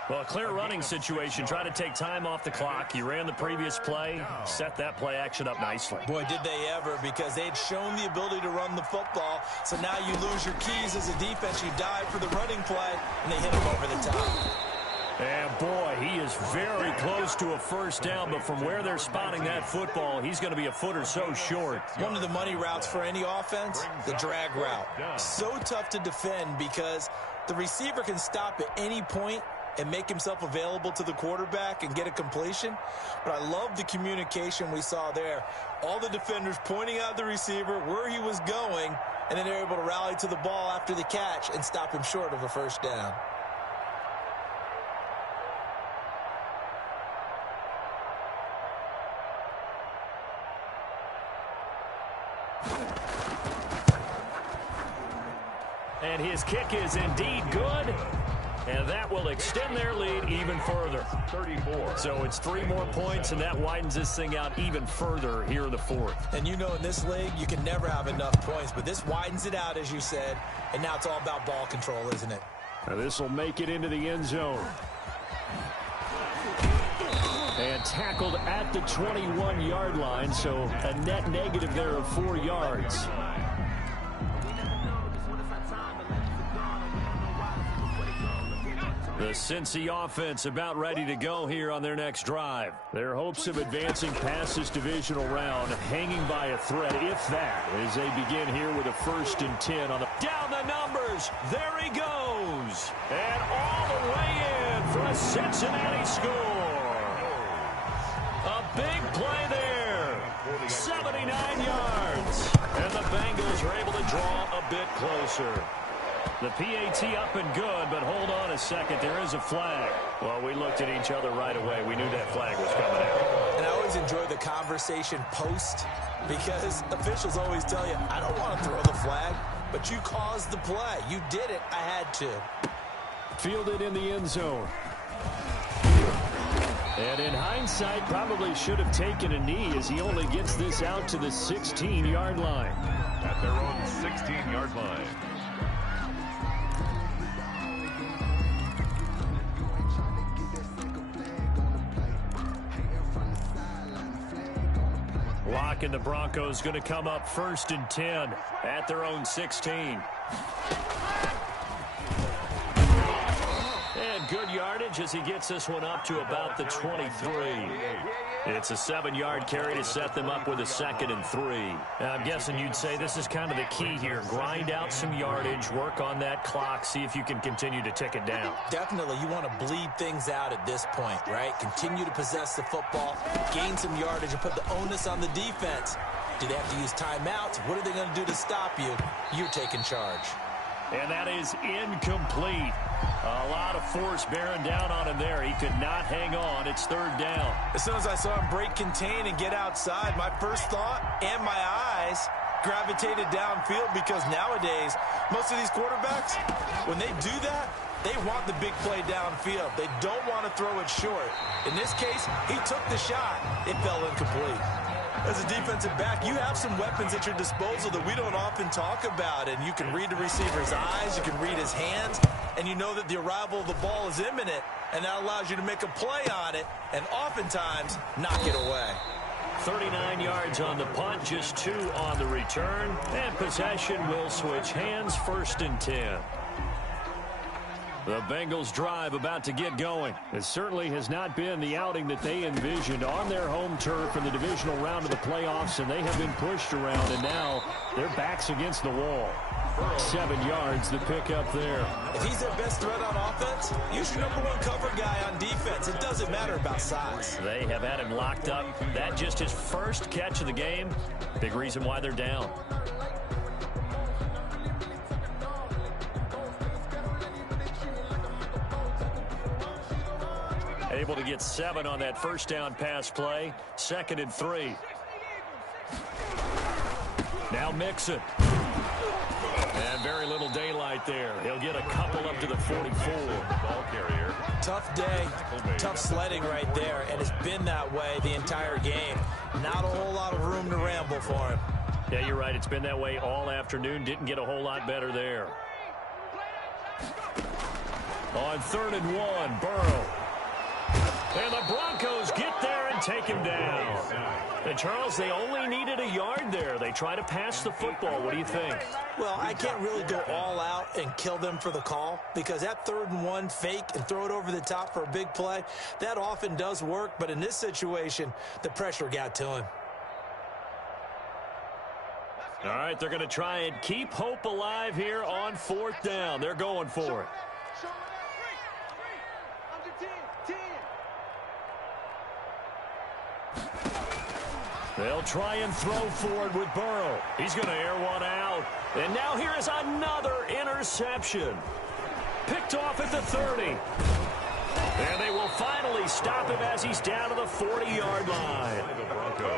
Well, a clear running situation. Try to take time off the clock. He ran the previous play, set that play action up nicely. Boy, did they ever, because they'd shown the ability to run the football. So now you lose your keys as a defense. You dive for the running play, and they hit him over the top. And boy, he is very close to a 1st down, but from where they're spotting that football, he's going to be a foot or so short. One of the money routes for any offense, the drag route. So tough to defend because the receiver can stop at any point and make himself available to the quarterback and get a completion. But I love the communication we saw there. All the defenders pointing out the receiver, where he was going, and then they're able to rally to the ball after the catch and stop him short of a 1st down. And his kick is indeed good. And that will extend their lead even further. 34. So it's 3 more points, and that widens this thing out even further here in the 4th. And you know in this league, you can never have enough points, but this widens it out, as you said, and now it's all about ball control, isn't it? Now this will make it into the end zone. And tackled at the 21-yard line, so a net negative there of 4 yards. The Cincy offense about ready to go here on their next drive. Their hopes of advancing past this divisional round hanging by a thread, if that, as they begin here with a 1st and 10 on the... Down the numbers! There he goes! And all the way in for a Cincinnati score! A big play there! 79 yards! And the Bengals are able to draw a bit closer. The PAT up and good, but hold on a second. There is a flag. Well, we looked at each other right away. We knew that flag was coming out. And I always enjoy the conversation post because officials always tell you, I don't want to throw the flag, but you caused the play. You did it. I had to. Fielded in the end zone. And in hindsight, probably should have taken a knee as he only gets this out to the 16-yard line. At their own 16-yard line. Lock and the Broncos going to come up 1st and 10 at their own 16. And good yardage as he gets this one up to about the 23. It's a 7-yard carry to set them up with a 2nd and 3. I'm guessing you'd say this is kind of the key here. Grind out some yardage, work on that clock, see if you can continue to tick it down. Definitely, you want to bleed things out at this point, right? Continue to possess the football, gain some yardage, and put the onus on the defense. Do they have to use timeouts? What are they going to do to stop you? You're taking charge. And that is incomplete. A lot of force bearing down on him there. He could not hang on. It's 3rd down. As soon as I saw him break contain and get outside, my first thought and my eyes gravitated downfield because nowadays, most of these quarterbacks, when they do that, they want the big play downfield. They don't want to throw it short. In this case, he took the shot. It fell incomplete. As a defensive back, you have some weapons at your disposal that we don't often talk about, and you can read the receiver's eyes, you can read his hands, and you know that the arrival of the ball is imminent, and that allows you to make a play on it, and oftentimes knock it away. 39 yards on the punt, just 2 on the return, and possession will switch hands, 1st and 10. The Bengals drive about to get going. It certainly has not been the outing that they envisioned on their home turf in the divisional round of the playoffs, and they have been pushed around, and now their backs against the wall. 7 yards, the pick up there. If he's their best threat on offense, use your #1 cover guy on defense. It doesn't matter about size. They have had him locked up. That just his first catch of the game. Big reason why they're down. Able to get 7 on that 1st down pass play. 2nd and 3. Now Mixon. And very little daylight there. He'll get a couple up to the 44. Ball carrier. Tough day, tough sledding right there, and it's been that way the entire game. Not a whole lot of room to ramble for him. Yeah, you're right. It's been that way all afternoon. Didn't get a whole lot better there. On 3rd and 1, Burrow. And the Broncos get there and take him down. And, Charles, they only needed a yard there. They try to pass the football. What do you think? Well, I can't really go all out and kill them for the call because that 3rd and 1 fake and throw it over the top for a big play, that often does work. But in this situation, the pressure got to him. All right, they're going to try and keep hope alive here on 4th down. They're going for it. They'll try and throw forward with Burrow. He's going to air one out. And now here is another interception. Picked off at the 30. And they will finally stop him as he's down to the 40-yard line.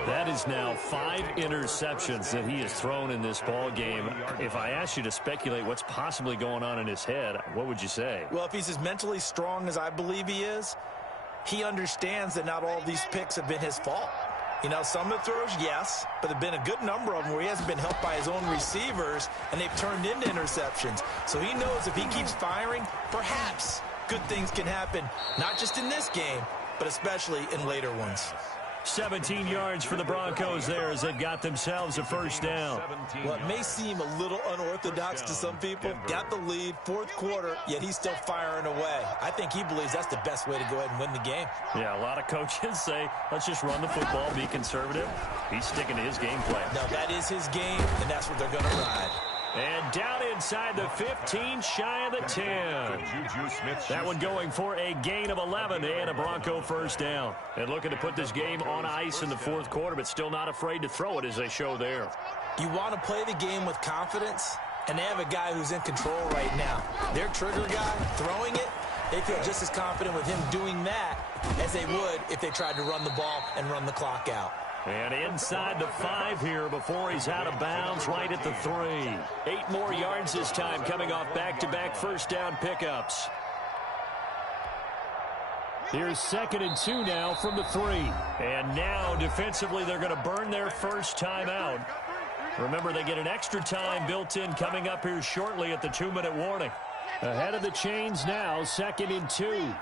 That is now 5 interceptions that he has thrown in this ball game. If I asked you to speculate what's possibly going on in his head, what would you say? Well, if he's as mentally strong as I believe he is, he understands that not all of these picks have been his fault. You know, some of the throws, yes, but there have been a good number of them where he hasn't been helped by his own receivers, and they've turned into interceptions. So he knows if he keeps firing, perhaps good things can happen, not just in this game, but especially in later ones. 17 yards for the Broncos there as they've got themselves a 1st down. Well, it may seem a little unorthodox to some people. Got the lead, 4th quarter, yet he's still firing away. I think he believes that's the best way to go ahead and win the game. Yeah, a lot of coaches say, let's just run the football, be conservative. He's sticking to his game plan. No, that is his game, and that's what they're going to ride. And down inside the 15, shy of the 10. That one going for a gain of 11 and a Bronco 1st down. And looking to put this game on ice in the 4th quarter, but still not afraid to throw it as they show there. You want to play the game with confidence? and they have a guy who's in control right now. Their trigger guy, throwing it, they feel just as confident with him doing that as they would if they tried to run the ball and run the clock out. And inside the 5 here before he's out of bounds, right at the 3. 8 more yards this time, coming off back-to-back first down pickups. Here's 2nd and 2 now from the 3. And now, defensively, they're going to burn their first time out. Remember, they get an extra time built in coming up here shortly at the 2-minute warning. Ahead of the chains now, 2nd and 2.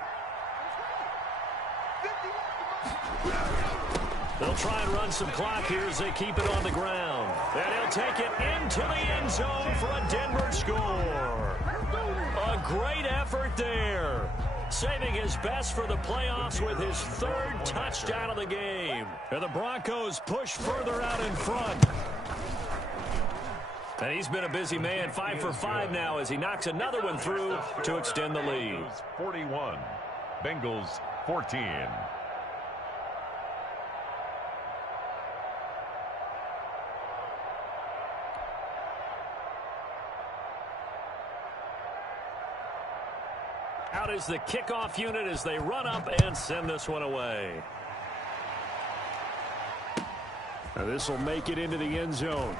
They'll try and run some clock here as they keep it on the ground. And he'll take it into the end zone for a Denver score. A great effort there. Saving his best for the playoffs with his 3rd touchdown of the game. And the Broncos push further out in front. And he's been a busy man, 5 for 5 now as he knocks another one through to extend the lead. 41, Bengals 14. Out is the kickoff unit as they run up and send this one away. Now this will make it into the end zone.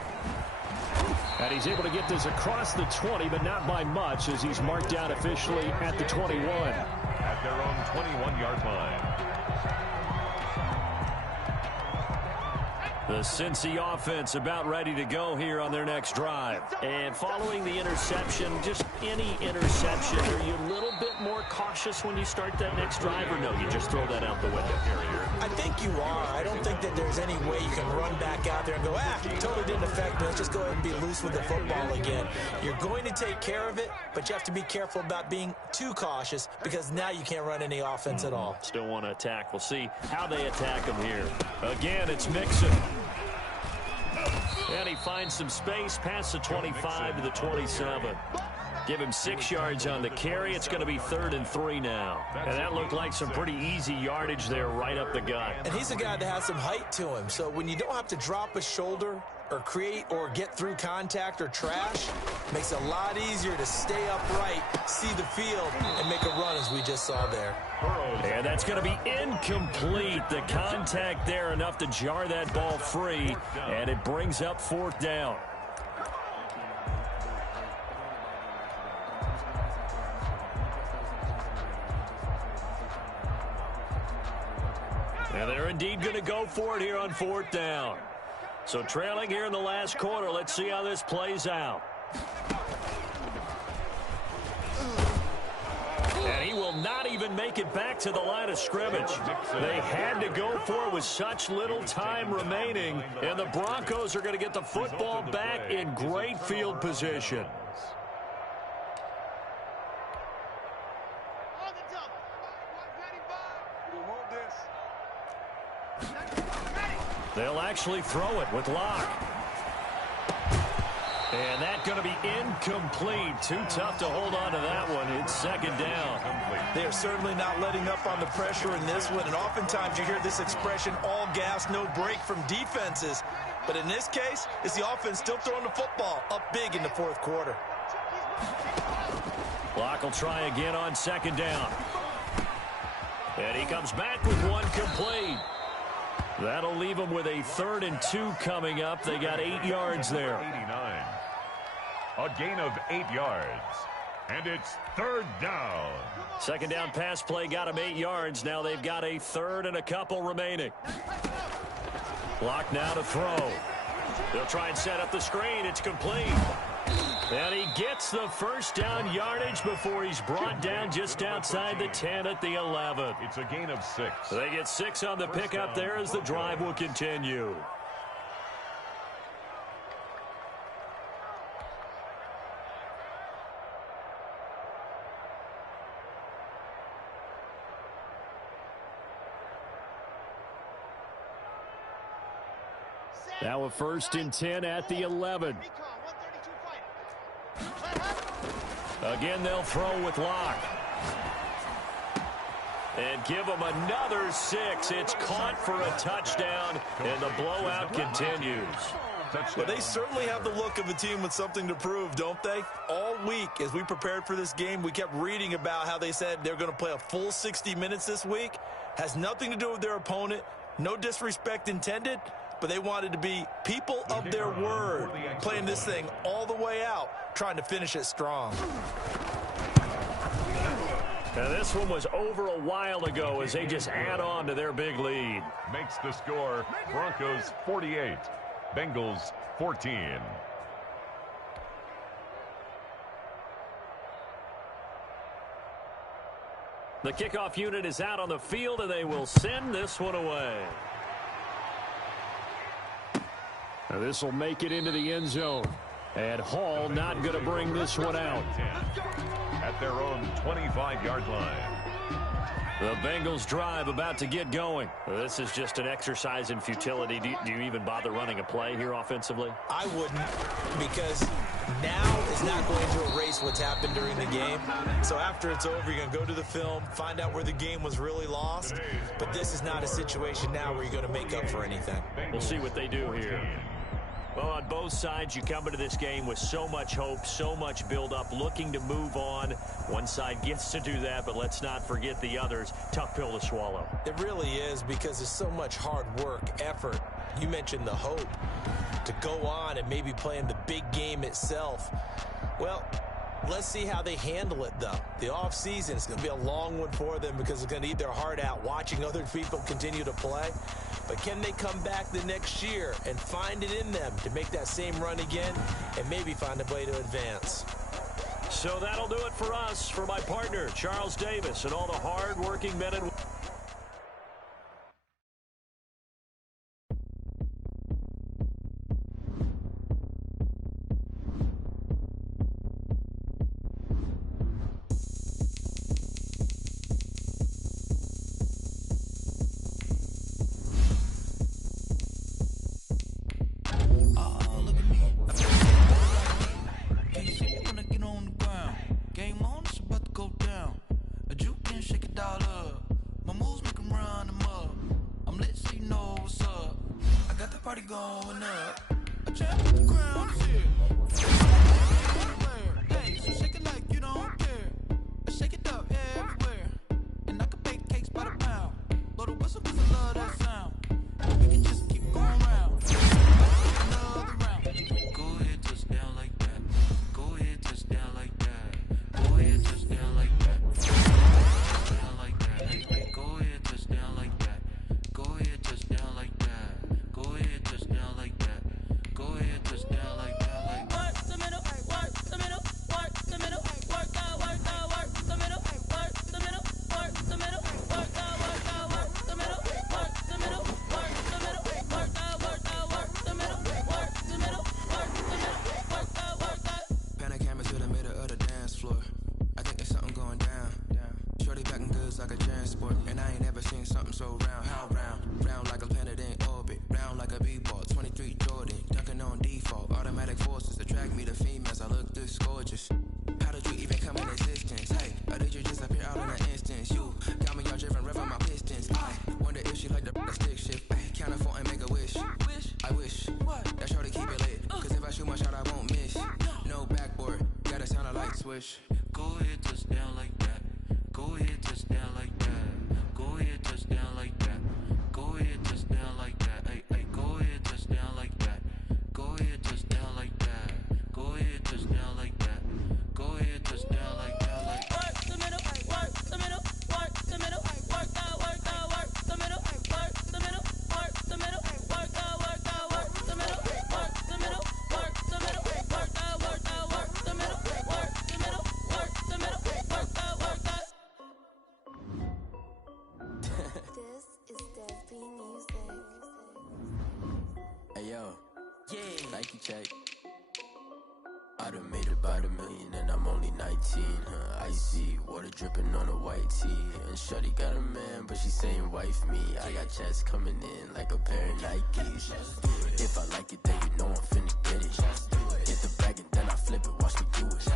And he's able to get this across the 20, but not by much as he's marked down officially at the 21. At their own 21-yard line. The Cincy offense about ready to go here on their next drive. And following the interception, just any interception, are you a little bit more cautious when you start that next drive, or no, you just throw that out the window? I think you are. I don't think that there's any way you can run back out there and go, totally didn't affect me. Let's just go ahead and be loose with the football again. You're going to take care of it, but you have to be careful about being too cautious because now you can't run any offense at all. Still want to attack. We'll see how they attack him here. Again, it's Mixon. And he finds some space past the 25 to the 27. Give him 6 yards on the carry. It's going to be 3rd and 3 now. And that looked like some pretty easy yardage there right up the gut. And he's a guy that has some height to him. So when you don't have to drop a shoulder or create or get through contact or trash, makes it a lot easier to stay upright, see the field, and make a run as we just saw there. And that's going to be incomplete. The contact there enough to jar that ball free, and it brings up 4th down. And they're indeed going to go for it here on 4th down. So trailing here in the last quarter, let's see how this plays out. And he will not even make it back to the line of scrimmage. They had to go for it with such little time remaining, and the Broncos are going to get the football back in great field position. They'll actually throw it with Locke. And that's going to be incomplete. Too tough to hold on to that one. It's 2nd down. They are certainly not letting up on the pressure in this one. And oftentimes you hear this expression, all gas, no break from defenses. But in this case, it's the offense still throwing the football up big in the 4th quarter. Locke will try again on 2nd down. And he comes back with one complete. That'll leave them with a 3rd and 2 coming up. They got 8 yards there. 89. A gain of 8 yards. And it's 3rd down. 2nd down pass play got them 8 yards. Now they've got a 3rd and a couple remaining. Locke now to throw. They'll try and set up the screen. It's complete. And he gets the first down yardage before he's brought down just outside the 10 at the 11. It's a gain of 6. They get 6 on the pickup there as the drive will continue. Now a 1st and 10 at the 11. Again, they'll throw with Locke. And give him another 6. It's caught for a touchdown, and the blowout continues. But they certainly have the look of a team with something to prove, don't they? All week, as we prepared for this game, we kept reading about how they said they're going to play a full 60 minutes this week. Has nothing to do with their opponent. No disrespect intended, but they wanted to be people of their word, playing this thing all the way out, trying to finish it strong. Now this one was over a while ago as they just add on to their big lead. Makes the score Broncos 48, Bengals 14. The kickoff unit is out on the field, and they will send this one away. Now this will make it into the end zone. And Hall not going to bring this one out. At their own 25-yard line. The Bengals drive about to get going. This is just an exercise in futility. Do you even bother running a play here offensively? I wouldn't, because now is not going to erase what's happened during the game. So after it's over, you're going to go to the film, find out where the game was really lost. But this is not a situation now where you're going to make up for anything. We'll see what they do here. Well, on both sides, you come into this game with so much hope, so much build-up, looking to move on. One side gets to do that, but let's not forget the others. Tough pill to swallow. It really is, because there's so much hard work, effort. You mentioned the hope to go on and maybe play in the big game itself. Well, let's see how they handle it, though. The offseason is going to be a long one for them because it's going to eat their heart out watching other people continue to play. But can they come back the next year and find it in them to make that same run again and maybe find a way to advance? So that'll do it for us. For my partner, Charles Davis, and all the hard-working men and women. Go ahead, touchdown like that. Go ahead, touchdown like that. Go ahead, touchdown like that. Go ahead, touchdown like that. Hey, hey, go ahead, touchdown like that. Go ahead, touchdown like that. Go ahead, touchdown like that. Go ahead, touchdown like that. Like work the middle, work the middle, work the middle, work out, work out, work the middle, work the middle, work the middle, work out, work out, work the middle, work the middle, work the middle, work out, work out, work the middle, work the middle, work the middle, work out, work out. This is Desby Music. Hey yo, yeah, Nike check. I done made about $1 million and I'm only 19, icy, water dripping on a white tee. And shorty got a man, but she saying wife me. I got checks coming in like a pair of Nikes. If I like it, then you know I'm finna get it. Hit the bag and then I flip it, watch me do it.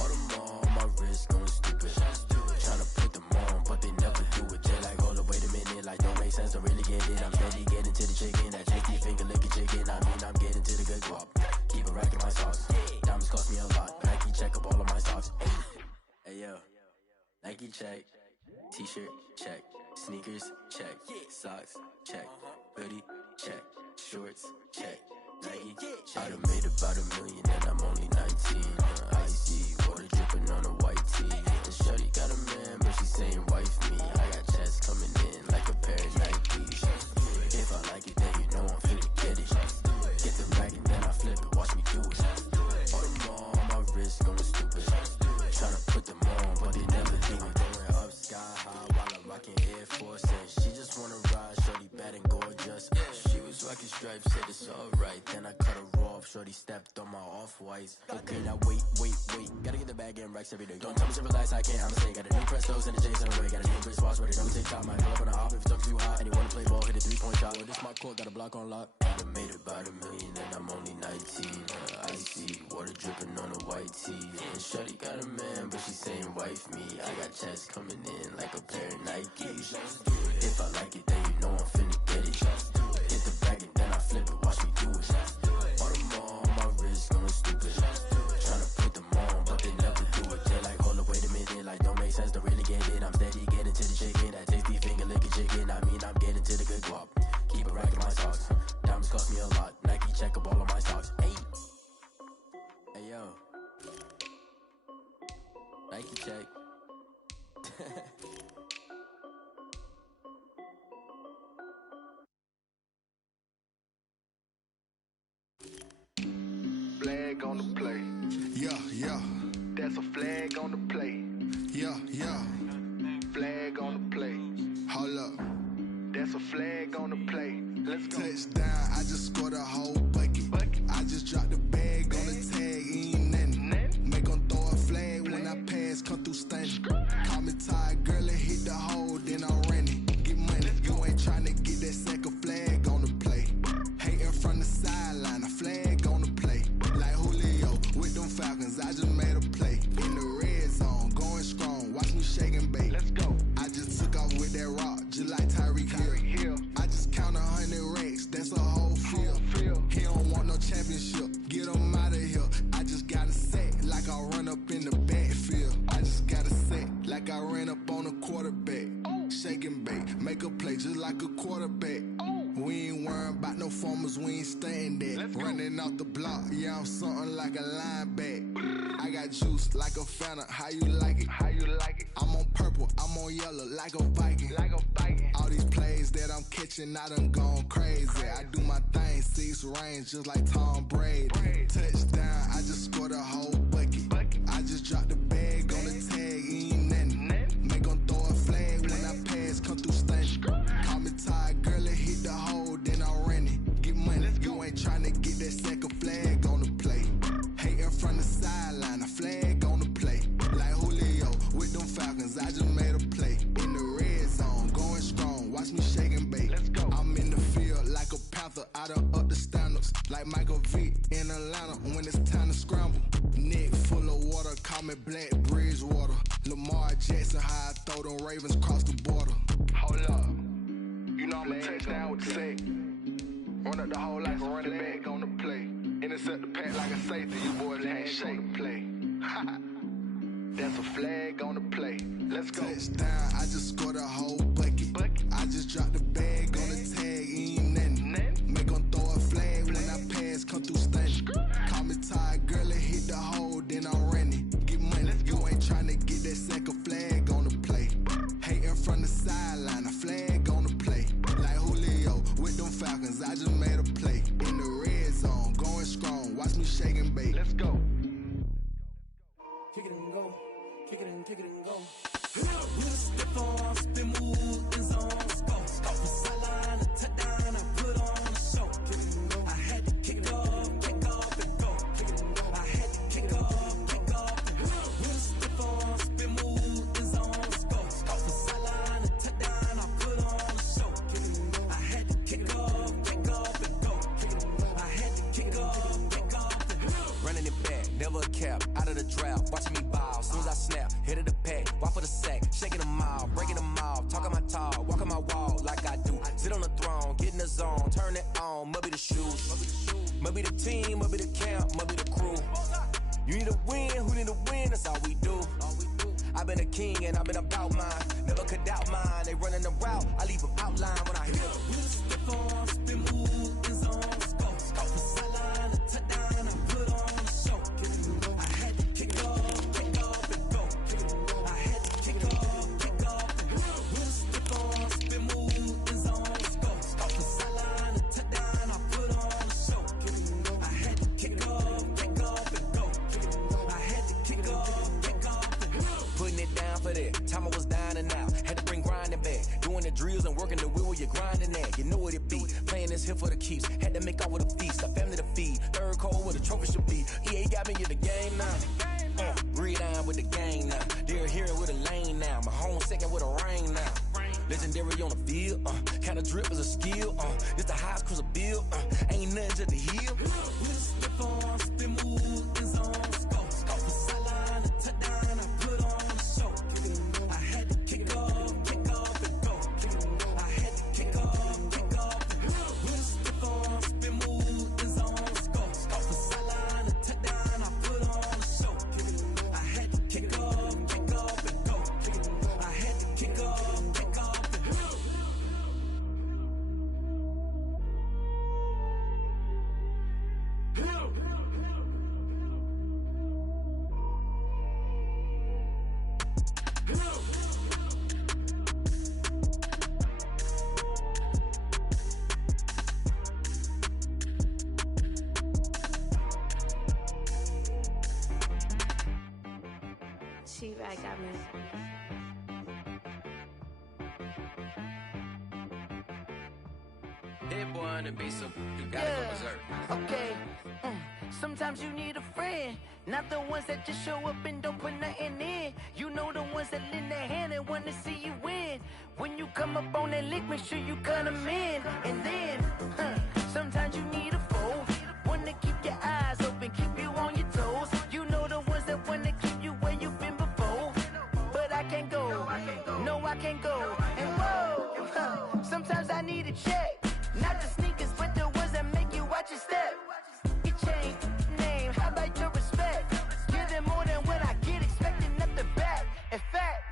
All them on my wrist going stupid. Tryna put them on, but they never do it. They like, hold up, wait a minute, like don't make sense to really get it. I'm steady getting to the chicken, that chicky finger licking chicken. I mean, I'm getting to the Nike check, t-shirt check, sneakers check, socks check, hoodie check, shorts check, Nike check. I done made about $1 million and I'm only 19. Icy water dripping on a white tee. And shorty got a man, but she saying wife me. I got checks coming in like a pair of Nikes. If I like it, then you know I'm finna get it. Get the bag and then I flip it, watch me do it. All them on my wrist going stupid. Tryna put them on, but they never do it. Going up sky high while I'm rocking Air Force. And she just wanna ride, shorty bad and gorgeous. She was rocking stripes, said it's alright. Then I cut her off, shorty stepped on my off-whites. Okay, now wait. Gotta get the bag and racks every day. Don't tell me to relax, I can't, I'm saying. Got a new Prestos and a Jason away. Got a new Chris Foss, ready, don't take top. Might pull up on a hop if it's up too hot. And he wanna play ball, hit a 3-point shot. Well, this my court, got a block on lock. I done made about $1 million and I'm only 19. Icy water dripping on a white tee. And shorty got a man, but she saying wife me. I got checks coming in like a pair of Nikes. If I like it, then you know I'm finna get it. Hit the bag and then I flip it, watch me do it. All them on my wrist going stupid. Tryna put them on, but they never do it. They're like, hold up, wait a minute, like don't make sense, don't really get it. I'm steady getting to the chicken, that tasty finger licking chicken. I mean, I'm getting to the good guap. Keep it racking my socks. Diamonds cost me a lot. Nike check up all of my stocks. Hey yo. Nike check. Flag on the play. Yeah. That's a flag on the play. Yeah. Flag on the play. Hold up. That's a flag on the play. Let's go. Touchdown, I just scored a whole bucket. I just dropped the bag on the tag, ain't nothing. Make 'em throw a flag when I pass, come through stunning. Call me tired, girl, and hit the hole, then I'm running. Get money, you ain't tryna get that second flag on the play. Hating from the sideline, a flag on the play. Like Julio with them Falcons, I just made a play. In the red zone, going strong, watch me shake and bake. Let's go. I just took off with that rock, just like Tyreek Hill. I just count 100 racks, that's a whole field. He don't want no championship, get him out of here. I just got a set, like I run up in the backfield. I just got a set, like I ran up on a quarterback. Shake and bake, make a play just like a quarterback. We ain't worrying about no formers, we ain't staying there. Running off the block, yeah, I'm something like a linebacker. I got juice like a Fanta, how you like it? I'm on purple, I'm on yellow, like a Viking. All these plays that I'm catching, I done gone crazy. I do my thing, 6 range, just like Tom Brady. Touchdown, I just scored a whole bucket. I just dropped the bag on the tag, ain't nothing. Make 'em throw a flag when I pass, come through stunning. Call me tired, girl, and hit the hole, then I'm running. Get money, you ain't tryna get that second flag on the play. Hating from the sideline, a flag on the play. Like Julio with them Falcons, I just made a play. In the red zone, going strong, watch me shake and bake. Let's go. I'm in the field like a Panther, I done up the standards. Like Michael Vick in Atlanta when it's time to scramble. Neck full of water, call me Black Bridgewater. Lamar Jackson, how I throw them Ravens cross the border. Hold up. You know I'm a touchdown with the sack. Run up the hole like a running back on the play. Intercept the pack like a safety, you boys ain't shake the play. That's a flag on the play. Let's go. Touchdown, I just scored a whole bucket. I just dropped the bag on the tag, ain't nothing. Make 'em throw a flag when I pass, come through stunning. Call me tired, girl, and hit the hole, then I'm running. Get money, you ain't tryna get that second flag on the play. Hating from the sideline, a flag on the play. Like Julio with them Falcons, I just made a play. In the red zone, going strong, watch me shake and bake. Let's go. Kick it and go. Kick it and go. We'll step on, spin, move, in zone, let's go. From sideline to touchdown, I put on a show. I had to kick off and go. I had to kick off and go. We'll step on, spin, move, in zone, let's go. From sideline to touchdown, I put on a show. I had to kick off and go. I had to kick off and go. Running it back, never a cap, out of the draft, watching me ball. Soon as I snap, hit of the pack, walk for the sack, shaking them all, breaking them all, talking my talk, walking my wall like I do. Sit on the throne, get in the zone, turn it on, must be the shoes, must be the team, must be the camp, must be the crew. You need a win, who need a win, that's all we do. I've been a king and I've been about mine. Never could doubt mine. They running the route, I leave an outline when I hit them. We step on, spin move, in zone, scope. Scope the sideline, a touchdown, I put on a show. I had to kick off and go. I had to kick off and go. We step on, spin move, in zone, scope. Scope the sideline, a touchdown, I put on a show. I had to kick off and go. I had to kick off and go. Putting it down for that. Time I was down and out. Had to bring grinding back. Doing the drills and working the wheel where you're grinding at. You know what it be. Playing this here for the keeps. Had to make off with a feast. A family to feed. Third cold where the trophy should be. EA got me in the game now. Breathe down with the gang now. They're here with a lane now. My home second with a rain now. Legendary on the field. Kinda drip is a skill. It's the highest cruiser bill. Ain't nothing to the hill. We slip on, spin move, in zone, scope. Scope the sideline, a touchdown, I put on a show. I had to kick off and go. I had to kick off and go. We slip on, spin move, in zone, scope. Scope the sideline, a touchdown, I put on a show. I had to kick off and go. I had to kick off and go. T-Rag got me. Hit boy on the beat, so you gotta go berserk. Okay. Sometimes you need a friend, not the ones that just show up and don't put nothing in. You know the ones that lend their hand and want to see you win. When you come up on that lick, make sure you cut them in. And then, sometimes you need a foe, one to keep your eyes open, keep you on your toes. You know the ones that want to keep you where you've been before. But I can't go, no I can't go. And whoa, sometimes I need a check. Not the sneakers, but the ones that make you watch your step. Your chain, name, how about your respect? Give them more than what I get, expecting nothing back. In fact,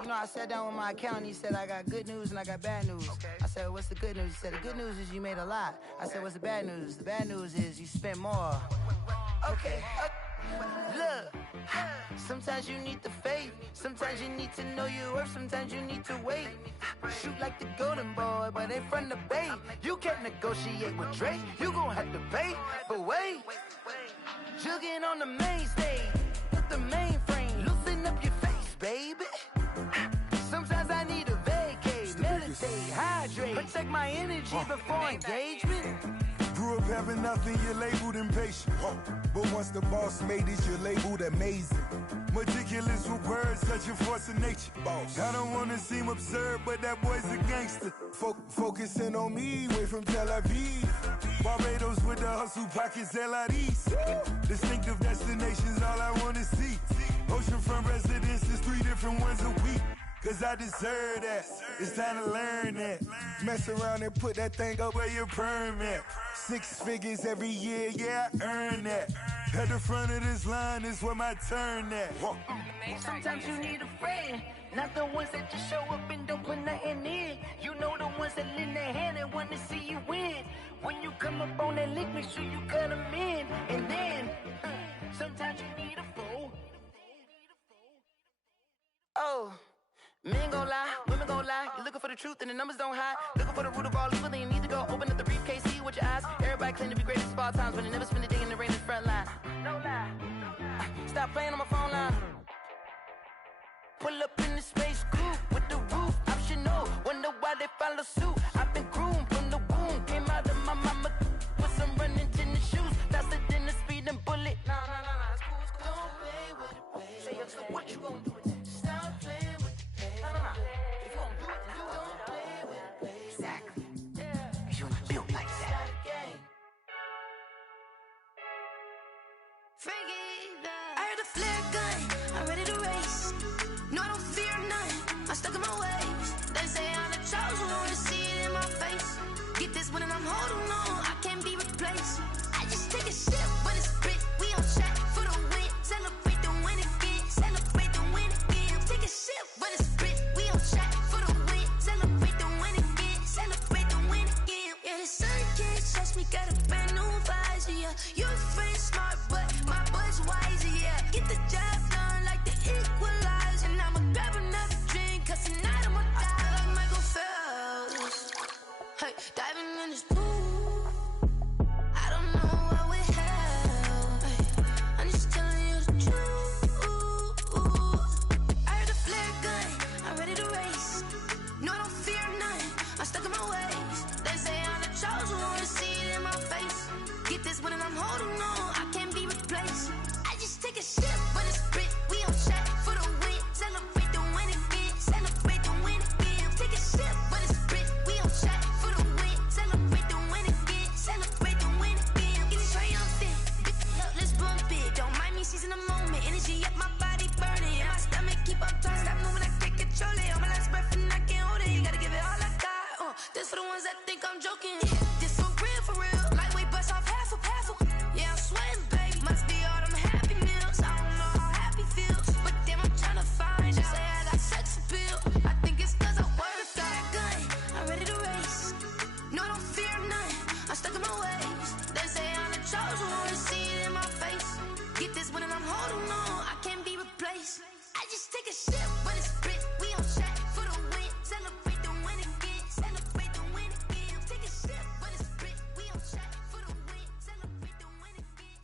you know, I sat down with my accountant, he said, I got good news and I got bad news. I said, what's the good news? He said, the good news is you made a lot. I said, what's the bad news? The bad news is you spent more. Okay. Look, sometimes you need the faith, sometimes you need to know your worth, sometimes you need to wait. Shoot like the golden boy, but they from the bay. You can't negotiate with Drake, you gon' have to pay. But wait, jugging on the main stage, with the mainframe, loosen up your face, baby. Sometimes I need a vacate, meditate, hydrate, protect my energy before engagement. Grew up having nothing, you're labeled impatient. But once the boss made it, you're labeled amazing. Meticulous with words, such a force of nature. I don't wanna seem absurd, but that boy's a gangster. Focusing on me, way from Tel Aviv. Barbados with the hustle pockets, LIDs. Distinctive destinations, all I wanna see. Oceanfront residences, 3 different ones a week. Cause I deserve that, it's time to learn that. Mess around and put that thing up where your permit. 6 figures every year, yeah, I earn that. At the front of this line is where my turn at. Sometimes you need a friend, not the ones that just show up and don't put nothing in. You know the ones that lend their hand and want to see you win. When you come up on that lick, make sure you cut them in. And then, sometimes you need a foe. Oh. Men gon' lie, women gon' lie. You're looking for the truth and the numbers don't hide. Looking for the root of all evil, then you need to go open up the briefcase, see with your eyes. Everybody claim to be greatest of all times, but they never spend a day in the rain in the front line. No lie. Stop playing on my phone line. Pull up in the space coupe with the roof optional. Wonder why they follow suit. I've been groomed from the womb. Came out of my mama with some running tennis shoes. Faster than the speeding bullet. Nah, it's cool, it's cool. Don't play with it, baby. Say, so what you gon' do with it? Stop playing with it. If you gon' do it, then don't play with it, baby. Exactly. Cause you're not built like that. I heard a flare gun, I'm ready to race. No, I don't fear none, I'm stuck in my ways. They say I'm the chosen one, to see it in my face. Get this one and I'm holding on, I can't be replaced. I just take a sip when it's spit, we on shot for the win. Celebrate the win again, celebrate the win again. Take she's in the moment. Energy up, my body burning. And my stomach keep up tight. Stop moving, I can't control it. On my last breath and I can't hold it. You gotta give it all I got. This for the ones that think I'm joking. This for real, for real. Lightweight bust off half a. Yeah, I'm sweating, baby. Must be all them happy meals. I don't know how happy feels, but damn, I'm trying to find out. Say I got sex appeal. I think it's 'cause I work that gun. I'm ready to race. No, I don't fear nothing. I'm stuck in my ways. They say I'm the chosen one. See it in my face. Get this one and I'm holding on. I can't be replaced. I just take a sip when it's split. We on track for the win. Celebrate the win again. Celebrate the win again. Take a sip when it's split. We on track for the win. Celebrate the win again.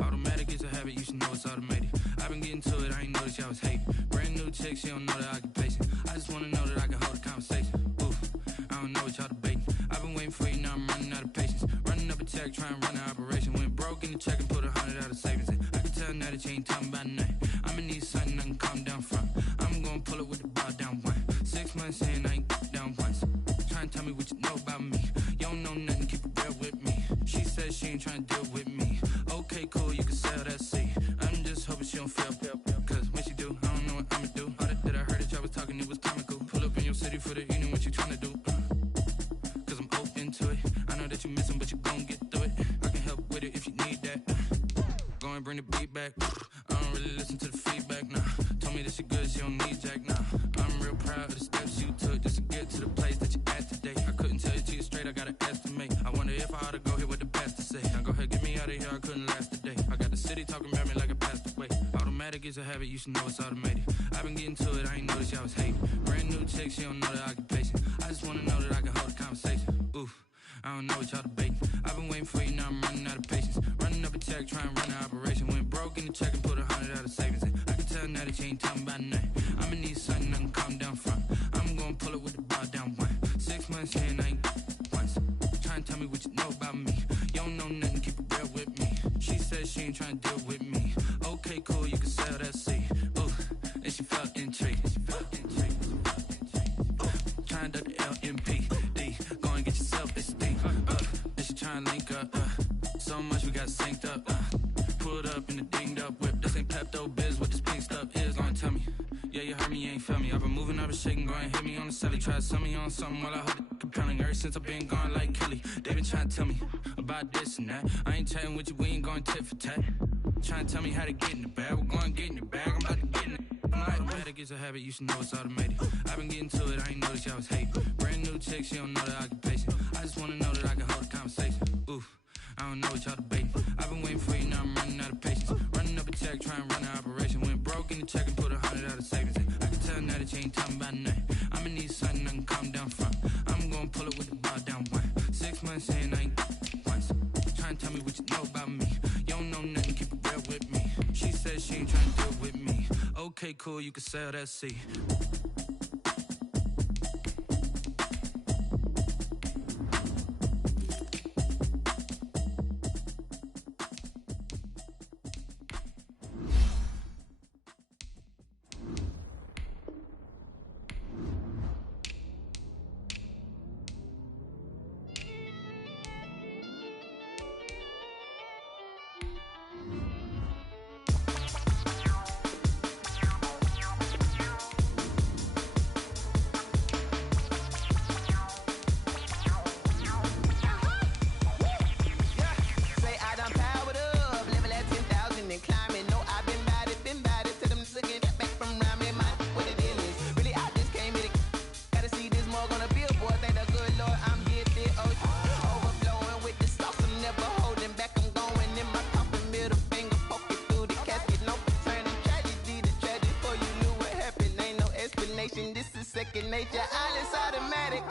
Automatic is a habit, you should know it's automated. I've been getting to it, I ain't noticed y'all was hating. Brand new chick, she don't know that I can pace it. I just wanna know that I can hold a conversation. Oof, I don't know what y'all debating. I've been waiting for you, now I'm running out of patience. Running up a check, trying to run an operation. Went broke in the check and put 100 out of savings in. I can tell now that you ain't talking about nothing. I'ma need something I can calm down from. I'm gonna pull it with the bar down one. 6 months in, I ain't down once. Trying to tell me what you know about me. You don't know nothing, keep it real with me. She said she ain't trying to deal with me. Okay, cool, you can sell that seat. I'm just hoping she don't fail. Cause when she do, I don't know what I'ma do. All that I heard that y'all was talking, it was comical. Pull up in your city for the evening, what you trying to do? Cause I'm open to it. I know that you miss him, but you gon' get through it. I can help with it if you need that. Go and bring the beat back. I don't really listen to the feedback, nah. Told me that she good, she don't need jack, nah. I'm real proud of the steps you took just to get to the place that you at today. I couldn't tell you to you straight, I gotta estimate. I wonder if I ought to go here with the best to say. Now go ahead, get me out of here, I couldn't last a day. I got the city talking about me like I passed away. Automatic is a habit, you should know it's automated. I've been getting to it, I ain't noticed y'all was hating. Brand new chick, she don't know the occupation. I just wanna know that I can hold a conversation. Oof, I don't know what y'all debating. I've been waiting for you, now I'm running out of patience. Running up a check, trying to run an operation. Went broke in the check and put 100 out of savings in. I can tell now that you ain't talking about nothing. I'ma need something I can calm down from. I'm gonna pull it with the bar down one. 6 months in, I ain't once. Trying to tell me what you know about me. You don't know nothing, keep it real with me. She said she ain't trying to deal with me. Okay, cool, you can sell that seat. Ooh, and she felt intrigued. Trying to duck the LMPD. Go and get your self-esteem. And she trying to link up. So much we got synced up. Pulled up in the dinged up whip. This ain't Pepto-Biz, what this pink stuff is. Gonna tell me. Yeah, you heard me, you ain't felt me. I've been moving, I've been shaking, go and hit me on the celly. Try to sell me on something while I hold it compelling. Ever since I've been gone like Kelly, they been trying to tell me about this and that. I ain't chatting with you, we ain't going tit for tat. Trying to tell me how to get in the bag. We're going to get in the bag, I'm about to get in it. Automatic is a habit, you should know it's automated. I've been getting to it, I ain't noticed y'all was hating. Brand new chick, she don't know the occupation. I just wanna know that I can hold a conversation. Oof, I don't know what y'all debating. I've been waiting for you, now I'm running out of patience. Running up a check, trying to run an operation. Went broke in the check and put 100 out of savings in. I can tell now that you ain't talking about nothing. I'ma need something I can calm down from. I'm gonna pull it with the bar down one. 6 months in, I ain't once. Trying to tell me what you know about me. You don't know nothing, keep it real with me. She said she ain't trying to deal with me. Okay, cool, you can sell that seat. Second nature, all is automatic.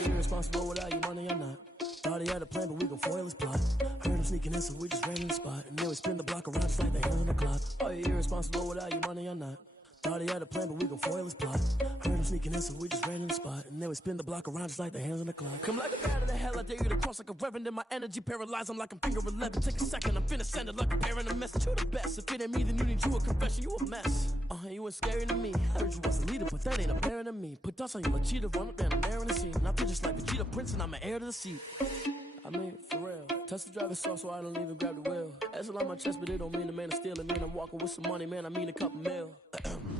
you irresponsible without your money or not? Thought he had a plan, but we gon' foil his plot. Heard him sneaking in, so we just ran in the spot. And then we spin the block around just like the hands on the clock. Are you irresponsible without your money or not? Thought he had a plan, but we gon' foil his plot. Heard him sneaking in, so we just ran in the spot. And then we spin the block around just like the hands on the clock. Come like a bat of the hell, I dare you to cross like a reverend. In my energy paralyzed, I'm like I'm finger 11. Take a second, I'm finna send it like a parent a message. You the best, if it ain't me, then you need you a confession. You a mess, you ain't scary to me. I heard you was a leader, but that ain't apparent to me. Put dust on you like cheetah, run up down there in the scene. And I feel just like Vegeta Prince, and I'm an heir to the seat. I mean, for real. Touch the driver's soft, so I don't even grab the wheel. That's a lot on my chest, but it don't mean the man is stealing. Man, I'm walking with some money, man, I mean a couple mil.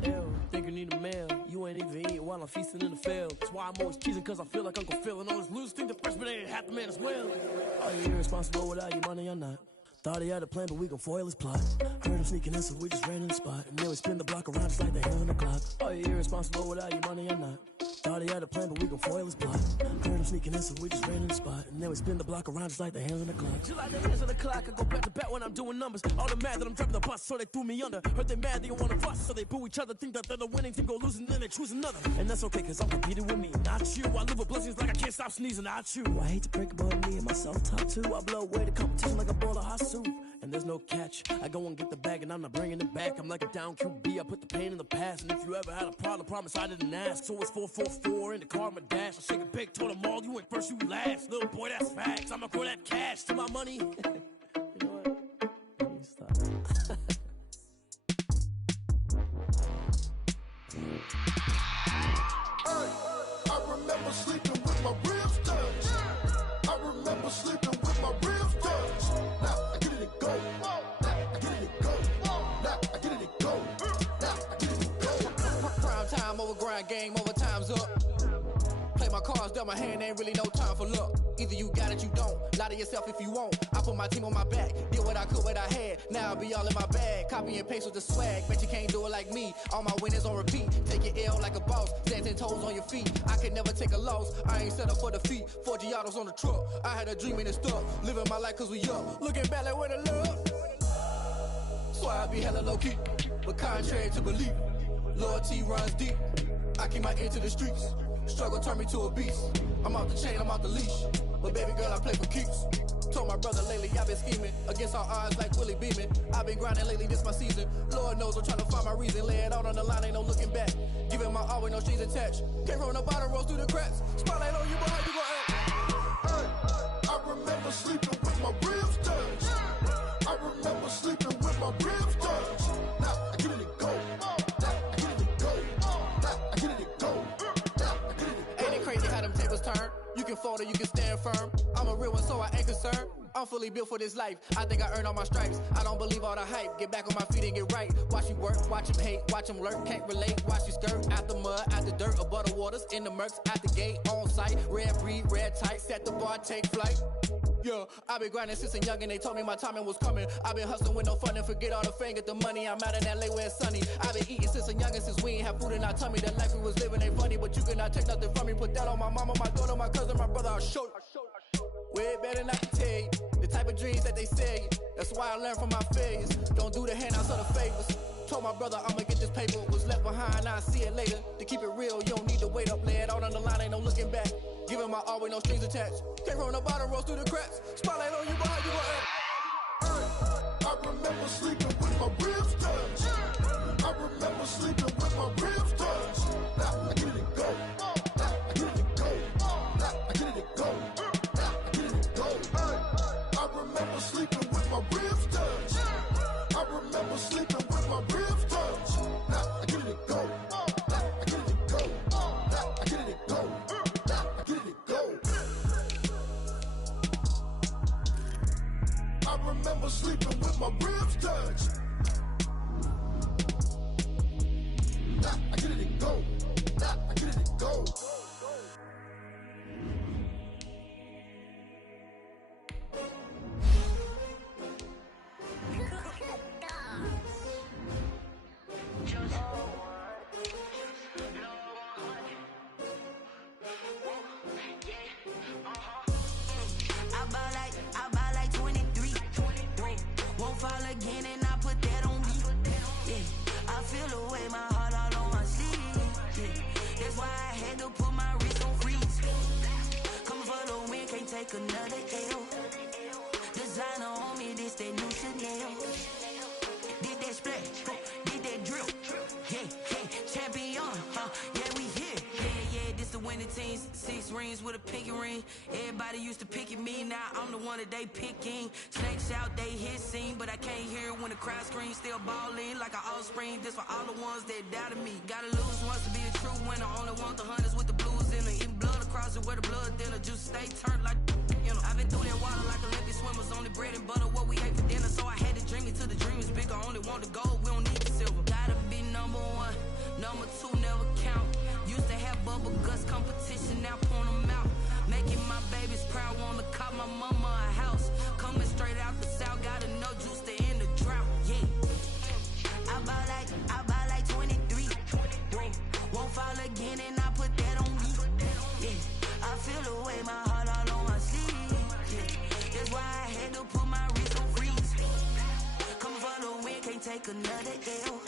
Ew, think you need a meal. You ain't even eating while I'm feasting in the field. That's why I'm always cheesing, cause I feel like Uncle Phil. And all those losers think the freshman ain't half the man as well. Are you irresponsible without your money or not? Thought he had a plan, but we gon' foil his plot. Heard him sneaking in, so we just ran in the spot. And then we spin the block around just like the hands on the clock. Are you irresponsible without your money or not? Thought he had a plan, but we gon' foil his plot. Heard him sneaking in, so we just ran in the spot. And then we spin the block around just like the hands on the clock. Just like the hands on the clock, I go back to back when I'm doing numbers. All the mad that I'm driving the bus, so they threw me under. Heard they mad, they don't wanna fuss, so they boo each other. Think that they're the winning team, go losing, then they choose another. And that's okay, cause I'm competing with me, not you. I live with blessings like I can't stop sneezing, not you. I hate to break it, but me and myself top two. I blow away the competition like a ball of hot soup. And there's no catch. I go and get the bag and I'm not bringing it back. I'm like a down QB, I put the pain in the past. And if you ever had a problem, promise I didn't ask. So it's 444 in the car, my dash. I shake a big, told them all, you ain't first, you last. Little boy, that's facts. I'ma grow that cash to my money. You know what? Let me stop. I remember sleeping with my ribs touched. I remember sleeping with my ribs touched. Now I get it and go. Now I get it and go. Now I get it and go. Now I get it and go. Prime time over grind game, over time's up. Play my cards, dealt my hand, ain't really no time for luck. Either you got it, you don't. Lie to yourself if you won't. I put my team on my back, did what I could, what I had. Now I be all in my bag, copy and paste with the swag. Bet you can't do it like me. All my winners on repeat. Take your L like a boss, stand 10 toes on your feet. I can never take a loss. I ain't set up for defeat. 4 Giottos on the truck. I had a dream and it stuck. Living my life cause we up. Looking back like where the love. So I be hella low key, but contrary to belief, loyalty runs deep. I keep my ear to the streets. Struggle turned me to a beast. I'm off the chain, I'm off the leash. But baby girl, I play for keeps. Told my brother lately I've been scheming against all odds like Willie Beeman. I've been grinding lately, this my season. Lord knows I'm trying to find my reason. Lay it out on the line, ain't no looking back. Giving my all with no strings attached. Came from the bottom, rose through the cracks. Spotlight on you, but how you gon' act? I remember sleeping with my ribs touched. I remember sleeping with my ribs touched. Now I get it and go. Now I get it and go. Now I get it and go. Ain't it crazy how them tables turn? You can fold or you can stand firm. I'm a real one, so I ain't concerned. I'm fully built for this life. I think I earned all my stripes. I don't believe all the hype. Get back on my feet and get right. Watch you work, watch him hate, watch him lurk. Can't relate, watch you skirt. Out the mud, out the dirt, above the waters, in the murks, out the gate, on site. Red breed, red tight, set the bar, take flight. Yeah, I been grinding since a young and they told me my timing was coming. I been hustling with no fun and forget all the fame, get the money. I'm out in LA where it's sunny. I been eating since a young and since we ain't have food in our tummy. The life we was living ain't funny, but you cannot take nothing from me. Put that on my mama, my daughter, my cousin, my brother, I'll show you. Way better not to tell you the type of dreams that they sell you. That's why I learned from my failures. Don't do the handouts or the favors. Told my brother I'ma get this paper. Was left behind, I'll see it later. To keep it real, you don't need to wait up. Lay it out on the line, ain't no looking back. Giving my all with no strings attached. Came from the bottom, rose through the cracks. Spotlight on you, but how you gon' act? I remember sleeping with my ribs touched. I remember sleeping with my ribs touched. Now I get it and go. Now I get it and go. Now I get it and go. Now I get it and go. I remember sleeping with my ribs touched. I remember sleeping with my ribs touched. Now I get it and go. Now I get it and go. Now I get it and go. Now I get it and go. I remember sleeping with my ribs touched. Now I get it and go. Now I get it and go. I buy like 23. Won't fall again and I put that on me. Yeah, I feel the way, my heart all on my sleeve. Yeah, that's why I had to put my wrist on freeze. take another L. Designer on me, this that new Chanel. Did that splash, did that drill. Yeah, champion, yeah, we here. Yeah, this the winning teams. 6 rings with a pinky ring. Everybody used to pick at me, now I'm the one that they picking. Snakes out, they hissing, but I can't hear when the crowd screams. Still balling like an offspring. This for all the ones that doubted me. Gotta lose once to be a true winner. Only want the hunters with the blues in it. Eating blood across it where the blood thinner. Juice stay turned like, you know. I've been through that water like Olympic swimmers. Only bread and butter, what we ate for dinner. So I had to dream it till the dream is bigger. Only want the gold, we don't need the silver. Gotta be number 1, number 2 never count. Used to have bubble guts competition, now point them out. Making my babies proud, wanna call my mama a house. Coming straight out the south, gotta know juice to end the drought. Yeah, I bought like 23. Won't fall again and I put that on me. Yeah, I feel the way, my heart all on my sleeve. Yeah, that's why I had to put my wrist on freeze. Coming for the win, can't take another L.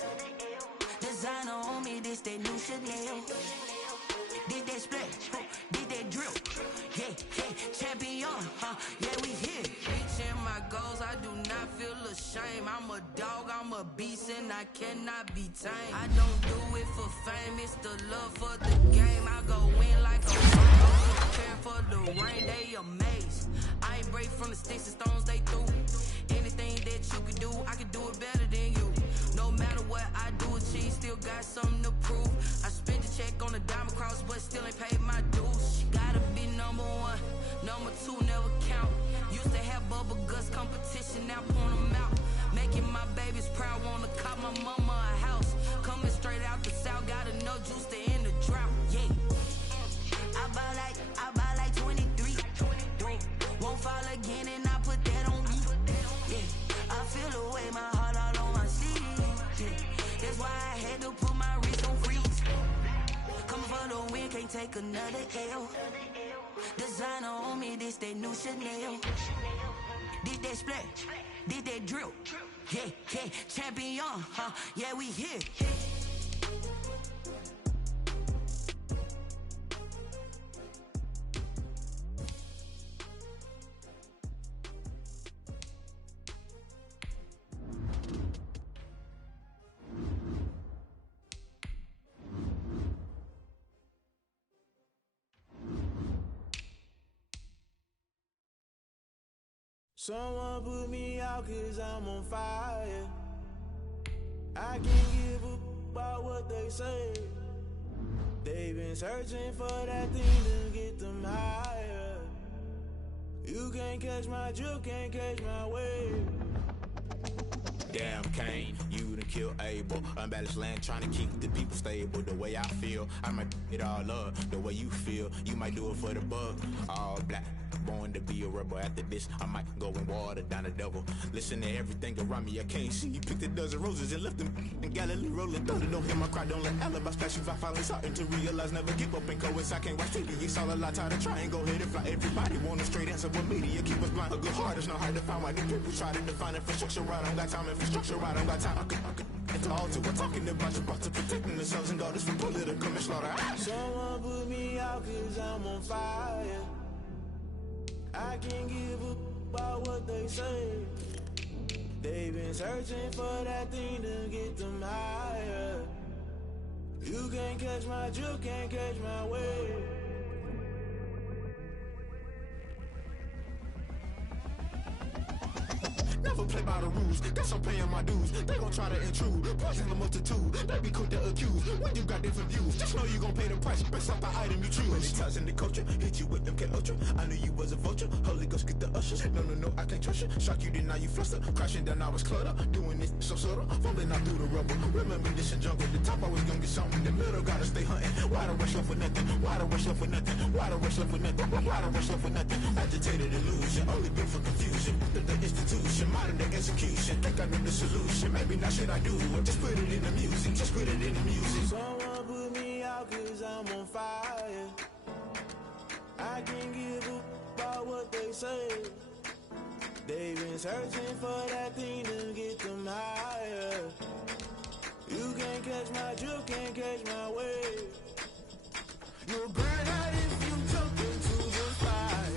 Designer on me, this that new Chanel. Did that splash, did that drill. Yeah, champion, yeah, we here. Reaching my goals, I do not feel ashamed. I'm a dog, I'm a beast, and I cannot be tamed. I don't do it for fame, it's the love for the game. I go in like a rain, prepare for the rain, they amazed. I ain't break from the sticks and stones they threw. Anything that you can do, I can do it better than you. No matter what I do, achieve, still got something to prove. I spent the check on the diamond cross, but still ain't paid my dues. Gotta be number 1, number 2 never count. Used to have bubble guts competition, now point them out. Making my babies proud, wanna call my mama a house. Coming straight out the south, gotta know juice to end the drought. Yeah, I bought like 23. Won't fall again and I put that on me. Yeah, I feel the way, my heart all on my sleeve. Yeah, that's why I had to put my wrist on freeze. Coming for the win, can't take another L. Designer on me, this that new Chanel. Did that splash, did that drill. Yeah, champion, yeah, we here. Someone put me out 'cause I'm on fire. I can't give up about what they say. They've been searching for that thing to get them higher. You can't catch my drift, can't catch my wave. Damn Kane, you done killed Abel. Unbalanced land trying to keep the people stable. The way I feel, I might it all up. The way you feel, you might do it for the bug. All black, born to be a rebel. After this, I might go and water down the devil. Listen to everything around me, I can't see. You picked a dozen roses and left them in Galilee rolling. Don't hear my cry, don't let alibi splash you. I finally starting to realize, never give up and coincide. I can't watch TV, it's all a lot. Tired of trying, go ahead and fly. Everybody want a straight answer, but media keep us blind. A good heart is not hard to find. Why do people try to define infrastructure right? I don't got time, infrastructure right, I don't got time. I could it's all to we're talking about your to protecting the sons and daughters from political manslaughter. Someone put me out 'cause I'm on fire. I can't give up about what they say. They've been searching for that thing to get them higher. You can't catch my drift, can't catch my wave. Never play by the rules, guess I'm paying my dues. They gon' try to intrude, poison the multitude. They be quick to accuse, when you got different views. Just know you gon' pay the price, based off the item you choose. When it's touching the culture, hit you with MK Ultra. I knew you was a vulture, Holy Ghost get the ushers. No, I can't trust you. Shock you, then now you fluster. Crashing down, I was clutter. Doing this so subtle, fumbling out through the rubble. Remember this in jungle, the top always gonna get something. In the middle, gotta stay hunting. Why the rush left with nothing? Why the rush left with nothing? Why the rush left with nothing? Why the rush left with nothing? Agitated illusion, only built for confusion. The institution, modern day execution. Think I know the solution. Maybe not should I do it? Just put it in the music. Just put it in the music. Someone put me out 'cause I'm on fire. I can't give up about what they say. They've been searching for that thing to get them higher. You can't catch my drift, can't catch my wave. You'll burn out if you jump into the fire.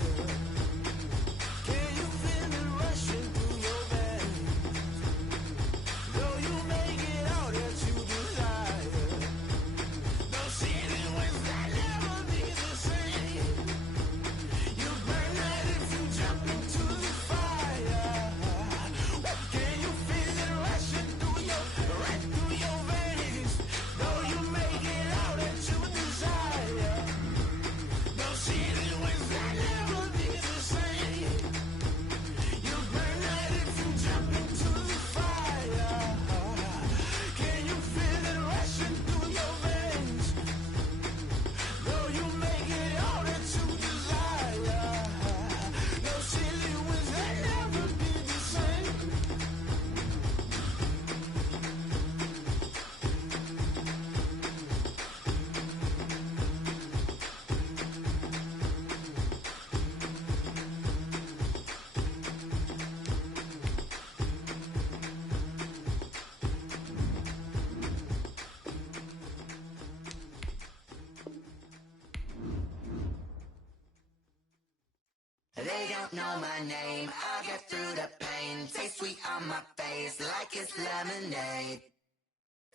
They don't know my name, I'll get through the pain. Taste sweet on my face like it's lemonade.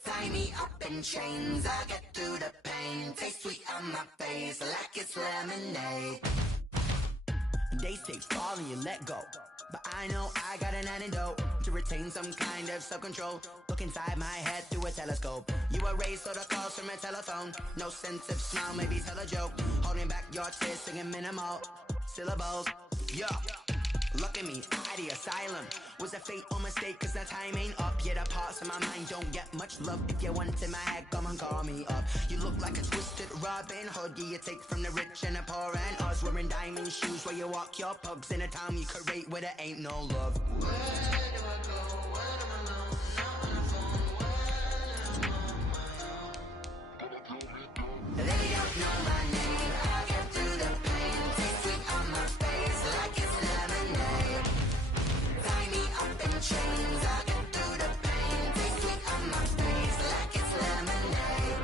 Tie me up in chains, I'll get through the pain. Taste sweet on my face like it's lemonade. They say fall and you let go, but I know I got an antidote to retain some kind of self-control. Look inside my head through a telescope. You erase all the calls from a telephone. No sense of smile, maybe tell a joke. Holding back your tears, singing minimal syllables. Yeah, look at me, at the asylum. Was a fate or mistake, cause the time ain't up. Yet the parts of my mind don't get much love. If you want in my head, come and call me up. You look like a twisted Robin Hood. You take from the rich and the poor and us. Wearing diamond shoes where you walk your pugs in a town you create where there ain't no love. Where do I go when I'm alone? Not on the phone, when I'm on my own. They don't know my name, I'll get through the pain. Taste sweet on my face like it's lemonade. Tie me up in chains, I'll get through the pain. Taste sweet on my face like it's lemonade.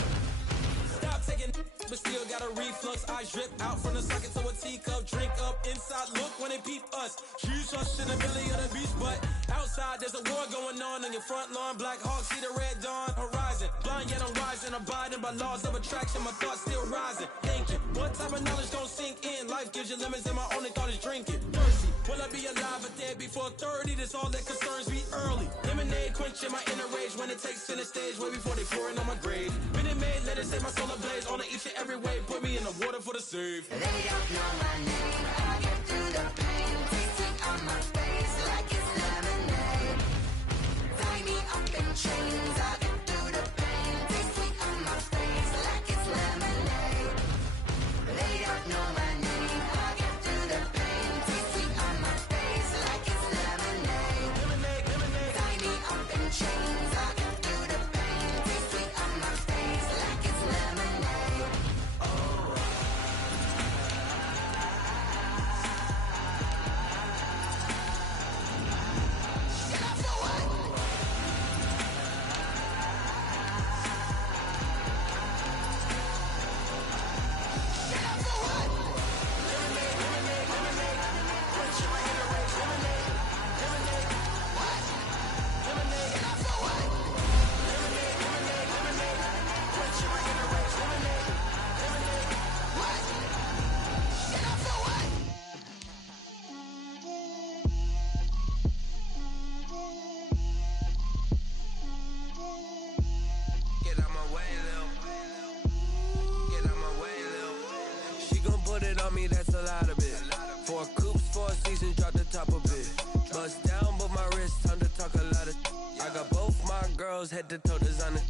Stop taking, but still got a reflux. Eyes drip out from the socket to a teacup. Drink up inside, look when they peep us. Shoes us in the belly of the beach, but outside there's a war going on your front lawn. Black Hawk see the red dawn horizon. Blind yet I'm rising, abiding by laws of attraction. My thoughts still rising. Thinking, what type of knowledge don't sink in? Life gives you lemons and my only thought is drinking. Mercy, will I be alive or dead before 30? That's all that concerns me early. Lemonade quenching my inner rage when it takes center stage way before they pour it on my grave. Minute Maid, let it set my soul ablaze. On each and every way, put me in the water for the save. They don't know my name, I'll get through the pain. Taste sweet on my face like it's lemonade. Tie me up in chains, I'll get through the pain. Taste sweet on my face like it's lemonade. They don't know my name, I'll get through the pain. Taste sweet on my face like it's lemonade. Tie me up in chains, I'll get through the pain. Taste sweet on my face like it's lemonade. Oh. Get out my way, Lil. Get out my way, Lil. She gon' put it on me, that's a lot of it. 4 coops, 4 seasons, drop the top of it. Bust down, but my wrist, time to talk a lot of. I got both my girls, head to toe designer.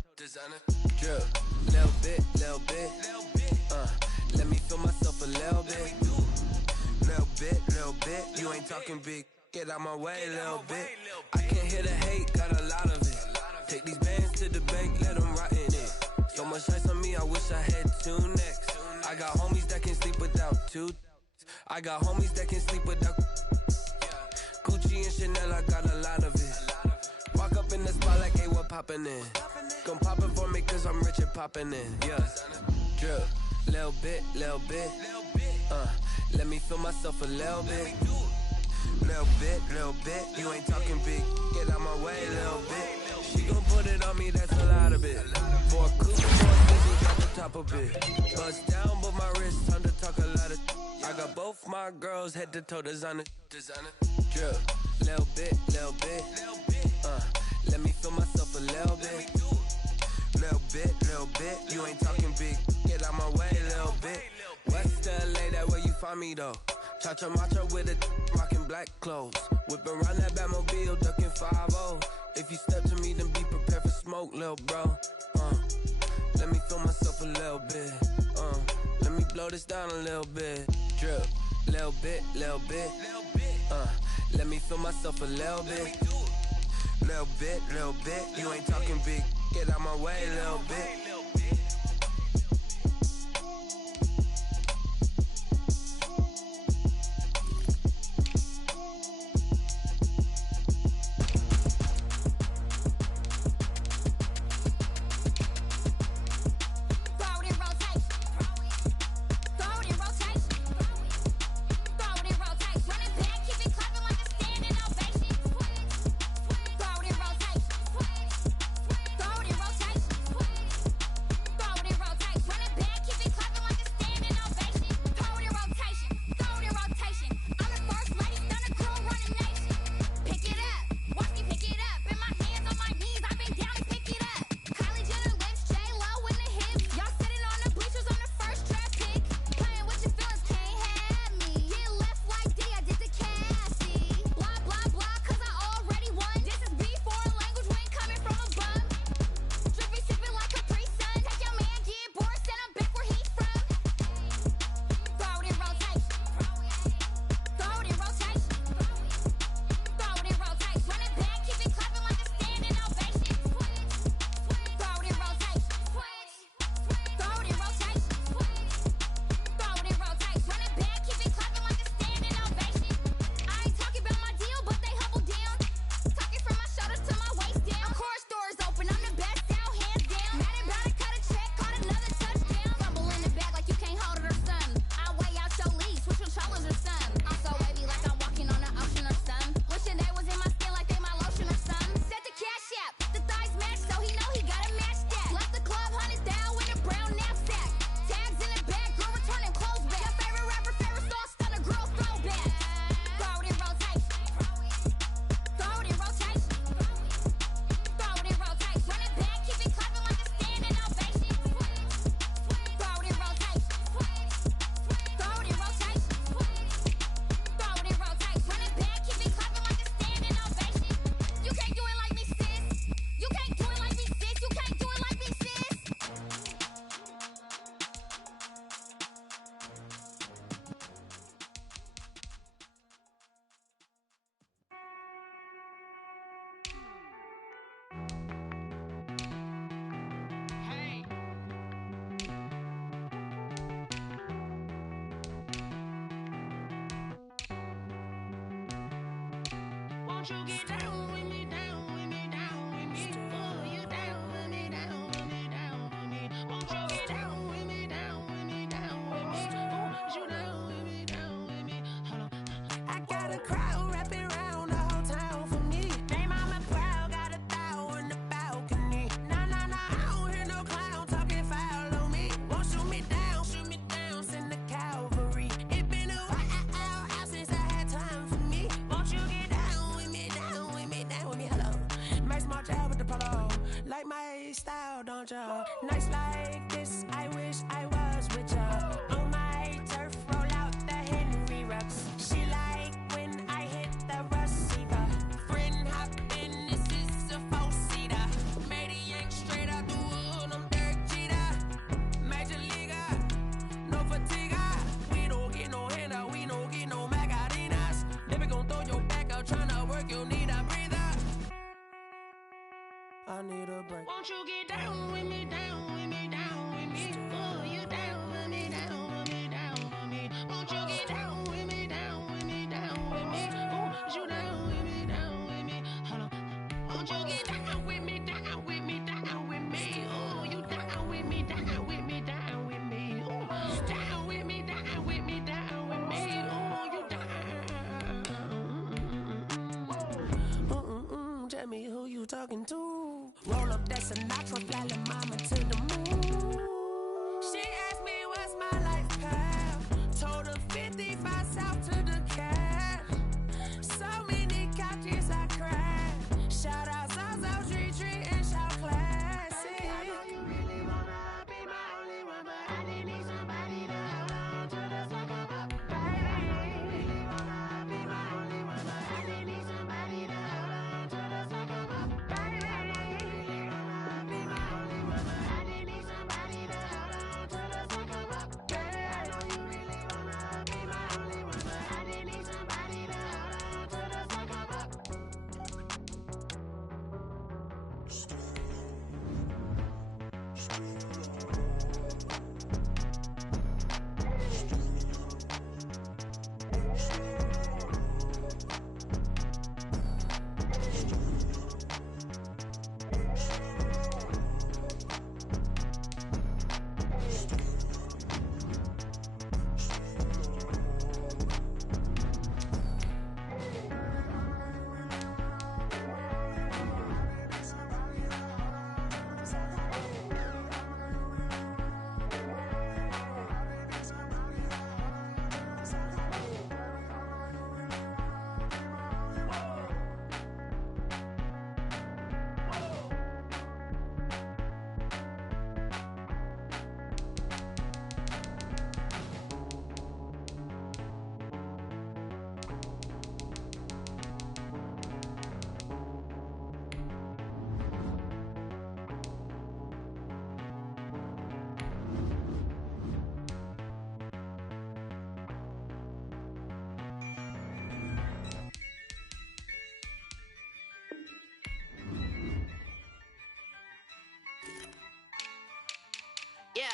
Drip, little bit, little bit. Let me feel myself a little bit. Little bit, you ain't talking big. Get out my way, little bit. I can't hear the hate, got a lot of it. Take these bands to the bank, let them rot in it. So much ice on me, I wish I had 2 necks. I got homies that can sleep without 2. I got homies that can sleep without Gucci and Chanel, I got a lot of it. Walk up in the spot like, hey, what poppin' in? Gon' pop it for me cause I'm rich and poppin' in. Yeah, drip, little bit. Let me feel myself a little bit. Little bit, you ain't talking big. Get out my way, little bit. She gon' put it on me, that's a lot of it. 4 coops, 4 seasons, drop the top of it. Bust down, but my wrist, time to talk a lot of. I got both my girls, head to toe designer. Drip, little bit. Let me feel myself a little bit. Little bit, you ain't talking big. Get out my way, little bit. West LA, that where you find me though. Cha-cha matcha with it, rockin' black clothes. Whip around that Batmobile, ducking 5-0. If you step to me, then be prepared for smoke, lil' bro. Let me feel myself a little bit. Let me blow this down a little bit. Drip, little bit. Let me feel myself a little bit. Little bit. You ain't talking big. Get out my way, little bit. Throw it in rotation. Won't you get down with me, down with me, down with me? Oh, you down with me, down with me, down with me. Won't you get down with me, down with me, down with me? Oh, you down with me, down with me? Hold on. I got a crowd wrapping around the whole town for me. Hey, mama proud, got a thou in the balcony. Nah, I don't hear no clown talking foul on me. Won't shoot me down, send the cavalry. It been a while since I had time for me. Won't you get down with me, down with me, down with me? Hello. Max my job with the polo. Like my style, don't y'all? Nights like this, I wish I was with y'all. On my turf, roll out the Henry Rux. She like when I hit the receiver. Friend hop in, this is a four-seater. Made a yank straight out the wood, I'm Derek Jeter. Major leaguer, no fatigue. We don't get no handout, we don't get no Macarinas. Never gon' throw your back out, tryna work, you need a breather. I need a break. Won't you get down with me, down with me, down with me? Oh, you down with me, down with me, down with me? Won't you get down with me, down with me, down with me? Oh, you down with me, down with me? Hold on. Won't you get down with me, down with me, down with me? Oh, you down with me, down with me, down with me? Oh, down with me, down with me, down with me? Oh, you down. Tell me who you talking to. Roll up that Sinatra, fly la mama to the moon. She asked me what's my life path. Told her 55 south to the cat. So many couches I cried. Shout out Zazo, Tree, and shout classic. I know you really wanna be my only one, but I didn't need somebody to hold on to the sucker up, baby. I know you really wanna be my only one, but I didn't need somebody to hold on to the sucker up, baby. I know you really wanna be my only one, but I didn't need somebody to hold on to the sucker up, baby. I know you really wanna be my only one, but I didn't need somebody to hold on to the sucker up. Yeah,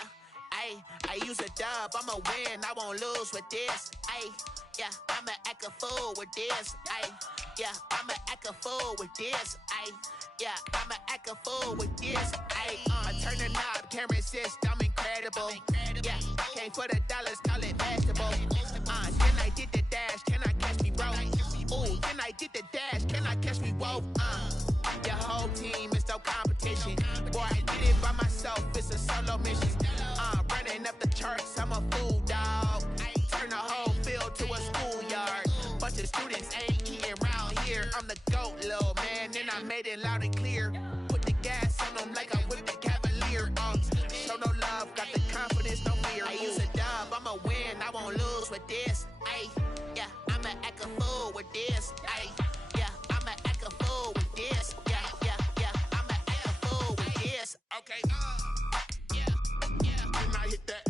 I use a dub, I'ma win, I won't lose with this. Yeah, I'ma act a fool with this. Yeah, I'ma act a fool with this. Yeah, I'ma act a fool with this. I turn the knob, can't resist, I'm incredible. Yeah, came for the dollars, call it vegetable. Then I did the dash, can I catch me, bro? Ooh, then I did the dash, can I catch me, whoa? Your whole team is no competition. Boy, I did it by myself, it's a solo mission. Running up the charts, I'm a fool, dog. Turn the whole field to a schoolyard. Bunch of students ain't eating around here. I'm the GOAT, little man, and I made it loud and clear. Put the gas on them like I'm with the Cavalier. Show no love, got the confidence, no fear. I use a dub, I'ma win, I won't lose with this. Yeah, I'ma act a fool with this. Yeah, I'ma act a fool with this. Yeah, I'ma act a fool with this. Okay, yeah, then I hit that.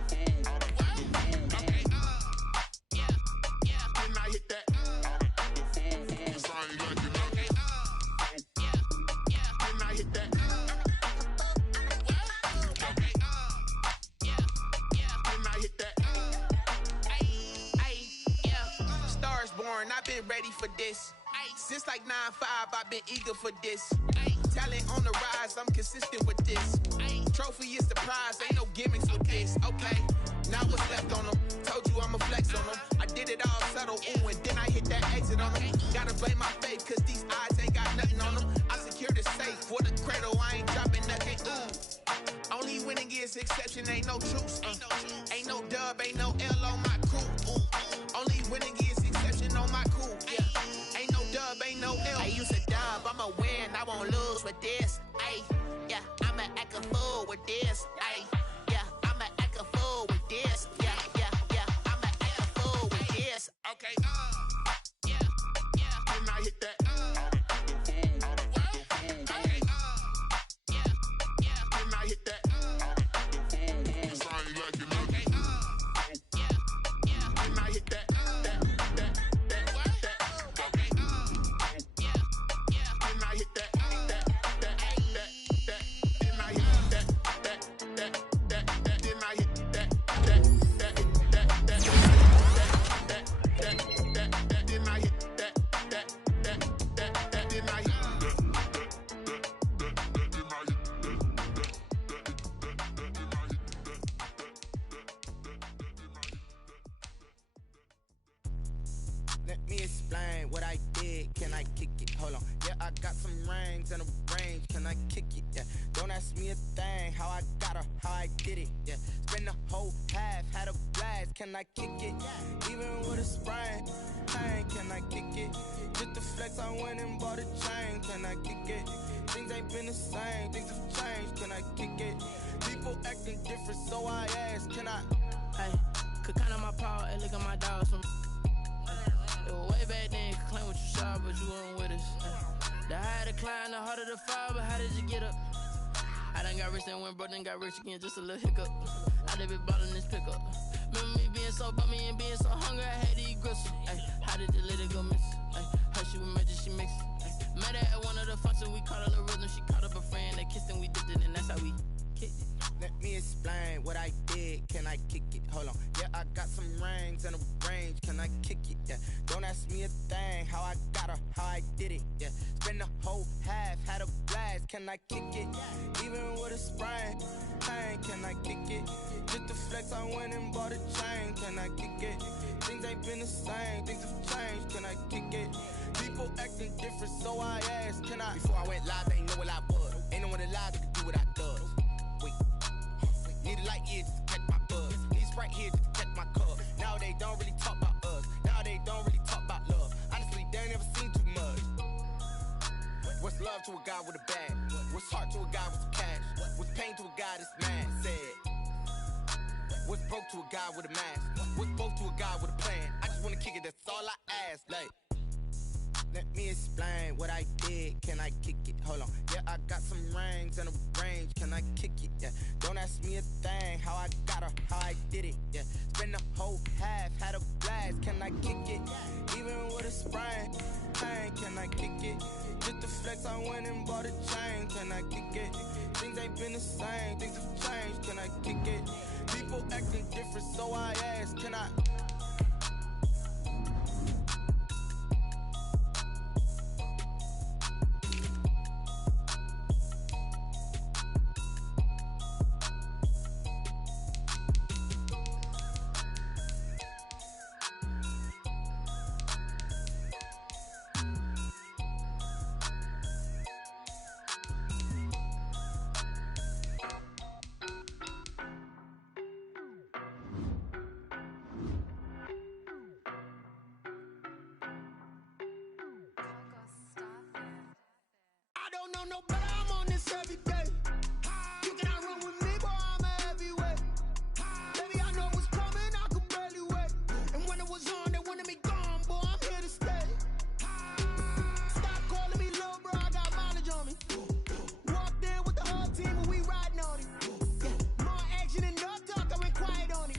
Okay, yeah, then I hit that. Okay, yeah, then I hit that. Okay, yeah, then I hit that. Yeah, Stars born, I've been ready for this. Since like 9-5, I've been eager for this. Talent on the rise, I'm consistent with this. Trophy is the prize, ain't no gimmicks with this. Okay, now what's left on them? Told you I'ma flex on them. I did it all subtle, ooh, and then I hit that exit on them. Gotta blame my faith, cause these eyes ain't got nothing on them. I secured the safe for the cradle, I ain't dropping nothing, ooh. Only winning is exception, ain't no truce. Ain't no dub, ain't no L on my crew, ooh. Only winning is exception on my crew, yeah. Ain't no dub, ain't no L. I used to dub, I'ma win, I won't lose with this. Ay, yeah, I'ma act a fool with this. Ay, yeah, I'ma act a fool with this. Yeah, yeah, yeah, I'ma act a fool with this. Okay, yeah, yeah. Then I hit that. Okay, yeah, yeah. Then I hit that. Let me explain what I did. Can I kick it? Hold on. Yeah, I got some rings and a range. Can I kick it? Yeah. Don't ask me a thing. How I got her, how I did it. Yeah. Spend the whole half, had a blast. Can I kick it? Even with a sprain. Hey, can I kick it? Just to flex, I went and bought a chain. Can I kick it? Things ain't been the same. Things have changed. Can I kick it? People acting different, so I ask. Can I? Hey, could count on my power and look at my dogs from. It was way back then, could claim what you saw, but you weren't with us. The higher the climb, the harder the fall, but how did you get up? I done got rich and went broke, then got rich again, just a little hiccup. I done been ballin' this pickup. Remember me being so bummy and being so hungry, I had to eat gristle. How did the lady go miss? How she was magic, she mixed. Met her at one of the functions, we caught her the rhythm, she caught up a friend, they kissed and we dipped it, and that's how we kicked it. Let me explain what I did. Can I kick it? Hold on. Yeah, I got some rings and a range. Can I kick it? Yeah. Don't ask me a thing. How I got her, how I did it. Yeah. Spend the whole half, had a blast. Can I kick it? Even with a sprain. Hey, can I kick it? Just to flex, I went and bought a chain. Can I kick it? Things ain't been the same. Things have changed. Can I kick it? People acting different, so I asked. Can I? Before I went live, they ain't know what I was. Ain't no one alive that could do what I does. Wait. Need a light here just to catch my buzz. Need Sprite here just to catch my cup. Now they don't really talk about us. Now they don't really talk about love. Honestly, they ain't never seen too much. What's love to a guy with a bag? What's heart to a guy with some cash? What's pain to a guy that's mad? Said. What's broke to a guy with a mask? What's both to a guy with a plan? I just wanna kick it, that's all I ask. Like, let me explain what I did. Can I kick it? Hold on. Yeah, I got some rings and a range. Can I kick it? Yeah. Don't ask me a thing. How I got her, how I did it. Yeah. Spend the whole half, had a blast. Can I kick it? Even with a sprain. Hey, can I kick it? Just to flex, I went and bought a chain. Can I kick it? Things ain't been the same. Things have changed. Can I kick it? People acting different, so I ask. Can I? No better, I'm on this every day. You cannot run with me, boy, I'm a heavyweight. Baby, I know what's coming, I could barely wait. And when it was on, they wanted me gone, boy, I'm here to stay. Stop calling me little bro, I got mileage on me. Walked in with the whole team and we riding on it. More action and no talk, I went quiet on it.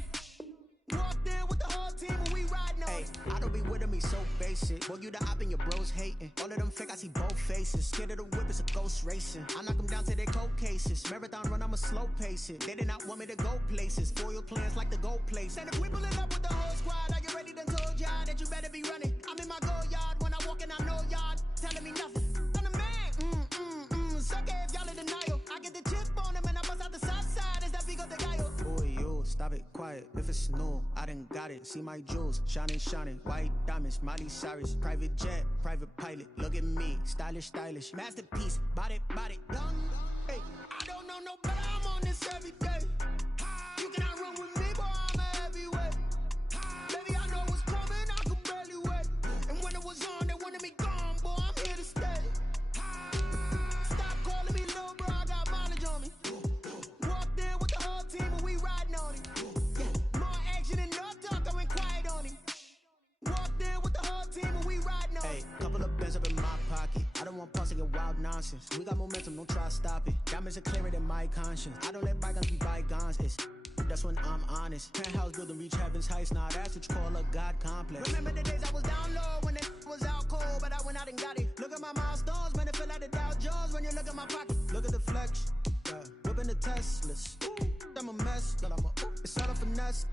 Walked in with the whole team and we riding on it. I don't be with me so basic. Boy, you the op and your bros hating. All of them fake, I see both faces. Scared of the whip, it's a ghost racing. I knock them down to their cold cases. Marathon run, I'ma slow pace it. They did not want me to go places. Foil plans like the gold place. And if we pulling up with the whole squad, are you ready? Done told y'all that you better be running. I'm in my go yard when I walk walking, I know y'all telling me nothing. I'm the man, suck it if y'all in denial. I get the chip on him and I bust out the south side. Is that Vigo de Gallo? Boy, yo, stop it, quiet. If it's new, I done got it. See my jewels, shining, shining. White diamonds, Miley Cyrus. Private jet, private pilot. Look at me, stylish, stylish. Masterpiece, body, young. Hey, I don't know no better, I'm on this every day. You cannot run with me, boy, I'm a heavyweight. Baby, I know what's coming, I could barely wait. And when it was on, they wanted me gone, boy, I'm here to stay. Stop calling me little bro, I got mileage on me. Walked in with the whole team and we riding on it. Yeah, more action and no talk, I went quiet on him. Walked in with the whole team and we riding on it. Hey, couple of bands up in my pocket. I don't want pause to get wild nonsense. We got momentum, don't try to stop it. Diamonds are clearer than my conscience. I don't let bygones be bygones. That's when I'm honest. Penthouse building reach heaven's heights. Now that's what you call a God complex. Remember the days I was down low when it was out cold, but I went out and got it. Look at my milestones, man, it feel like the Dow Jones when you look at my pocket. Look at the flex, whipping the Teslas. I'm a mess, but it's all a finesse.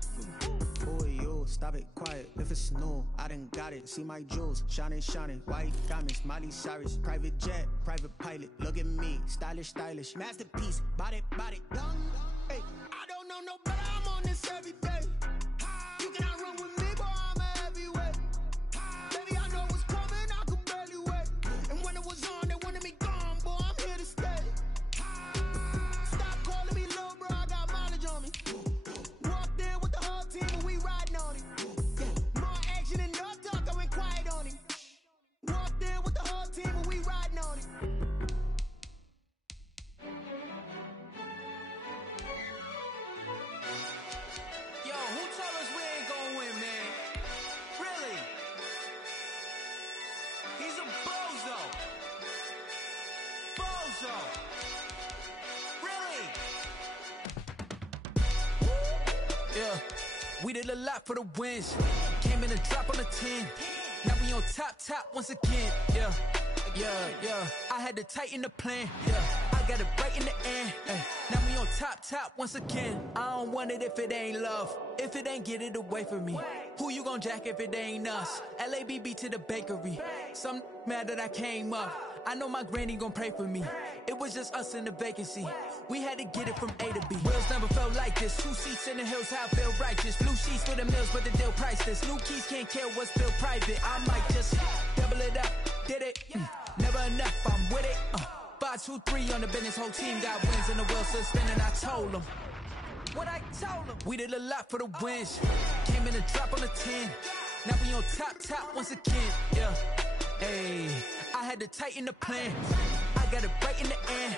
Boy, yo, stop it, quiet. If it's new, I done got it. See my jewels, shining, shining. White diamonds, Miley Cyrus. Private jet, private pilot. Look at me, stylish, stylish. Masterpiece, body, young. Hey, I don't know no better, I'm on this every day. You cannot run with me, boy, I'm a heavyweight. Baby, I know what's coming, I could barely wait. And when it was on, they wanted me gone, boy, I'm here to stay. Stop calling me little bro, I got mileage on me. Walked in with the whole team and we riding on it. Yeah, more action and no talk, I went quiet on him. Walked in with the whole team and we riding on it. Yo, who told us we ain't gonna win, man? Really? He's a bozo. Bozo. Really? Yeah, we did a lot for the wins. Came in a drop on the 10. Now we on top once again. Yeah. I had to tighten the plan. Yeah, I got it right in the end. Ay. Now we on top once again. I don't want it if it ain't love. If it ain't, get it away from me. Who you gon' jack if it ain't us? LABB to the bakery. Some mad that I came up. I know my granny gon' pray for me. It was just us in the vacancy. We had to get it from A to B. Wheels never felt like this. 2 seats in the hills, how I feel righteous. Blue sheets for the mills, but the deal priceless. New keys can't kill what's still private. I might just double it up. Did it? Never enough, I'm with it. 5, 2, 3 on the business. Whole team got wins and the wheels still spinning. I told them what I told them. We did a lot for the wins. Came in a drop on the 10. Now we on top once again. Yeah. Hey, I had to tighten the plan. I got it right in the end.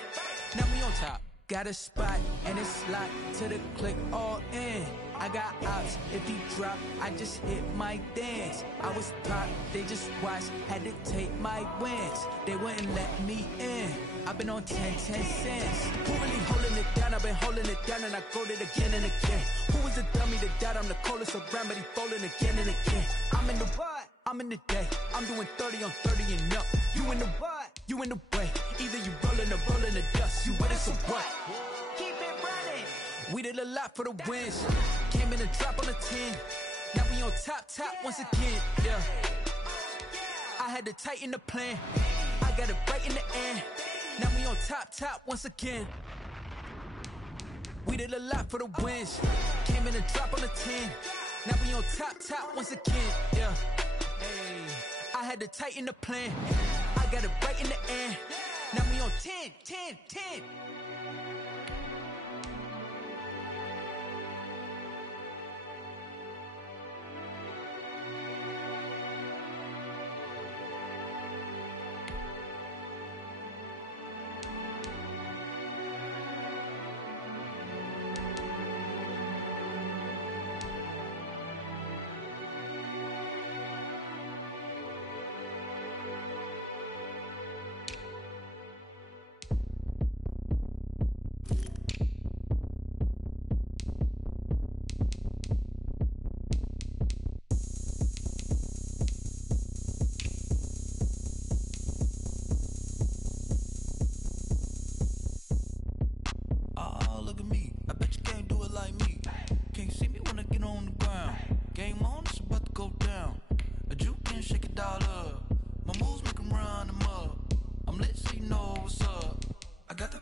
Now we on top. Got a spot and it's locked to the click all in. I got ops, if he drop, I just hit my dance. I was pop, they just watched, had to take my wins. They wouldn't let me in. I've been on 10 cents. Who really holding it down? I've been holding it down and I go it again and again. Who was the dummy that doubt? I'm the coldest around, but he folding again and again. I'm in the what? I'm in the day. I'm doing 30 on 30 and up. You in the what? You in the way. Either you rolling or rolling the dust. You with us or what? Keep it running. We did a lot for the wins. Came in a drop on the 10. Now we on top once again. Yeah. I had to tighten the plan. I got it right in the end. Now we on top once again. We did a lot for the wins. Came in a drop on the 10. Now we on top once again. Yeah. Hey, I had to tighten the plan. I got it right in the end. Now we on 10.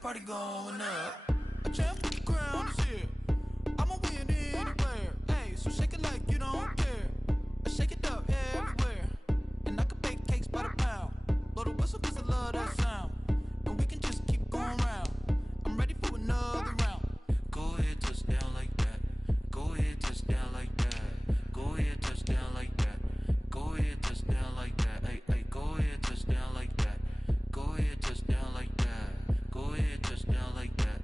party going up. A champ with the crown is here. I'ma win anywhere. Hey, so shake it like you don't care. Shake it up everywhere. And I can bake cakes by the pound. Blow the whistle 'cause I love that sound. And we can just keep going round. I'm ready for another round. Go ahead, touch down like that. Go ahead, touch down like that. Go ahead, touch down like that. Go ahead, touch down like that. Hey, hey, go ahead, touch down like that. Go ahead, touch down like that. Go ahead, touch down like that.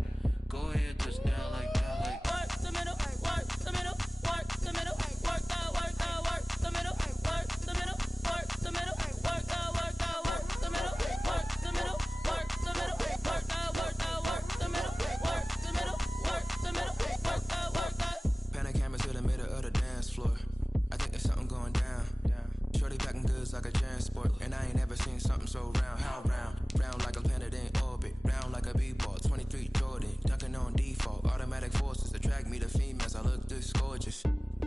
Go ahead, touch down like that. Like work the middle, work the middle, work the middle, work the middle, work the middle, work the middle, work the middle, work the middle, work the middle, work the middle, work the middle, work the middle, work the. Pan a camera to the middle of the dance floor. I think there's something going down. Shorty packing goods like a transport, and I ain't never seen something so round. How round? Round like a planet in orbit, round like a b-ball. 23 Jordan, dunking on default. Automatic forces attract me to females. I look this gorgeous.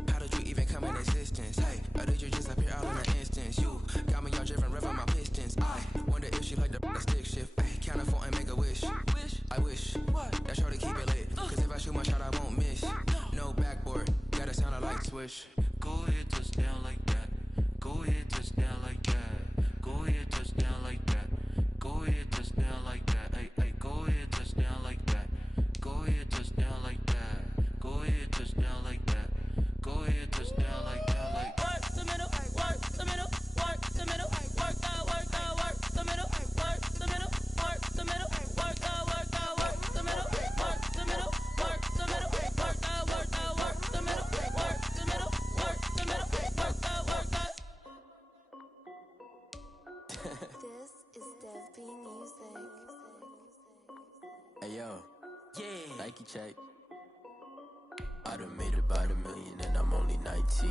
How did you even come in existence? Hey, or did you just appear out in an instance? You got me all driven, revving my pistons. I wonder if she like the stick shift. Hey, count it 4 and make a wish. I wish that shorty keep it lit. 'Cause if I shoot my shot, I won't miss. No backboard, gotta sound a like swish. go ahead, touch down like that. Go ahead, touch down like that. Go ahead, touch down like that. Go ahead, touch down like that. Hey, hey, go ahead, touch down like that. Go ahead, touch down like that. Go ahead, touch down like that. Go ahead, touch down like that. Like work the middle, work the middle, work the middle, work the middle, work the middle, work the middle, work the middle, work the middle, work the middle, work the middle, work the middle, work the middle, work the middle, work the middle, work the middle, work the. This is Dev B Music. Hey yo, yeah, Nike check. I done made about $1 million and I'm only 19,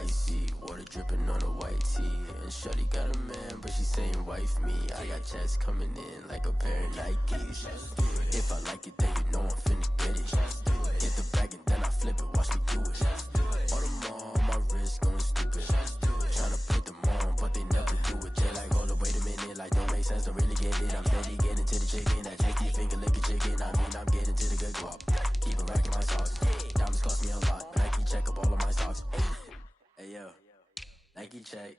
icy, water dripping on a white tee. And shorty got a man, but she saying wife me. I got checks coming in like a pair of Nikes. If I like it, then you know I'm finna get it. Get the bag and then I flip it, watch me do it. All them on my wrist going stupid. Tryna put them on, but they never do it. They like, hold up, wait a minute, like don't make sense, don't really get it. I'm steady getting to the chicken, that tricky finger licking chicken. I mean, I'm getting to the good guap. Keep it racking my socks. Diamonds cost me a lot. Nike check up all of my socks. Hey yo, Nike check.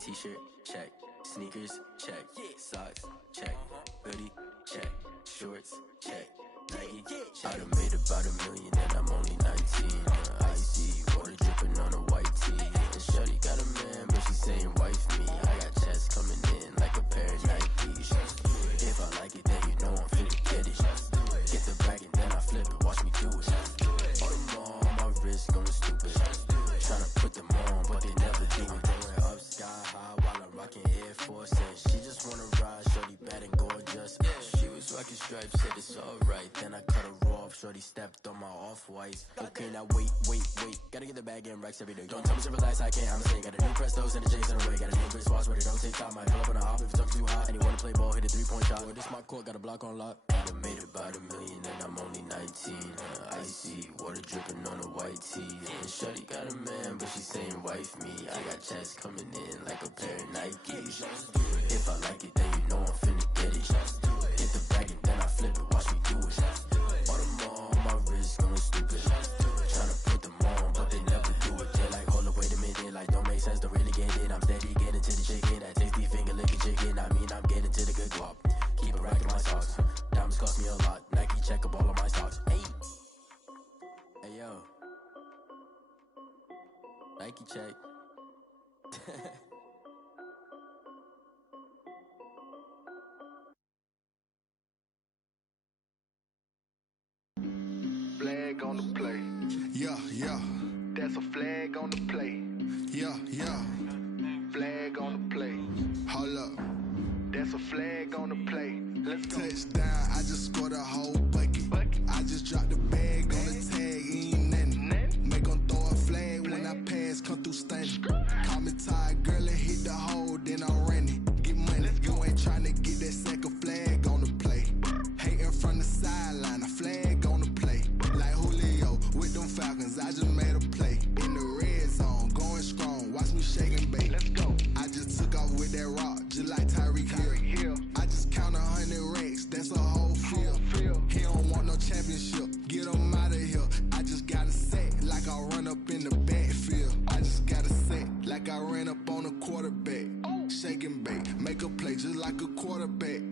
T-shirt check. Sneakers check. Socks check. Hoodie check. Shorts check. Nike. I done made about $1 million and I'm only 19. Icy, water dripping on a white tee. And shorty got a man, but she saying wife me. I got checks coming in like a pair of Nikes. If I like it, then you know I'm finna get it. Get the bag and then I flip it, watch me do it. All them on my wrist going stupid. Tryna put them on, but they never do it. Going up sky high while I'm rocking Air Force. And she just wanna ride, shorty bad and gorgeous. She was rocking stripes, said it's alright. Then I cut her off, shorty stepped on my off-whites. Okay, now wait. Gotta get the bag and racks every day. Don't tell me to relax, I can't, I'm saying. Got a new Prestos and the J's in the way. Got a new Chris Watch, but it don't take time. I pull up on a hop if it's up too hot. And you wanna play ball, hit a 3-point shot. Boy, this my court, got a block on lock. I done made about $1 million and I'm only 19. Icy, water dripping on a white tee. And shorty got a man, but she saying wife me. I got checks coming in like a pair of Nikes. If I like it, then you know I'm finna get it. Get the bag and then I flip it, watch me do it. All them on my wrist going stupid. Tryna put them on, but they never do it. They like, hold up, wait a minute, like don't make sense, don't really get it. I'm steady getting to the chicken, that tasty finger licking chicken. I mean, I'm getting to the good guap. Keep it racking my socks. Diamonds cost me a lot. Nike check up all of my stocks. Hey yo, Nike check. Flag on the play. Yeah. That's a flag on the play. Yeah. Flag on the play. Hold up. That's a flag on the play. Let's go. Touchdown, I just scored a whole bucket. I just dropped the bag on the tag, ain't nothing. Make 'em throw a flag when I pass, come through stunning. Call me tired, girl, and hit the hole, then I'm running. Get money, you ain't tryna get that second flag on the play. Hating from the sideline, a flag on the play. Like Julio with them Falcons, I just made a play. In the red zone, going strong, watch me shake and bake. Let's go. I just took off with that rock, just like Tyreek Hill. I just count 100 racks, that's a whole field. up in the backfield. I just got a set like I ran up on a quarterback. Shake and bake, make a play just like a quarterback.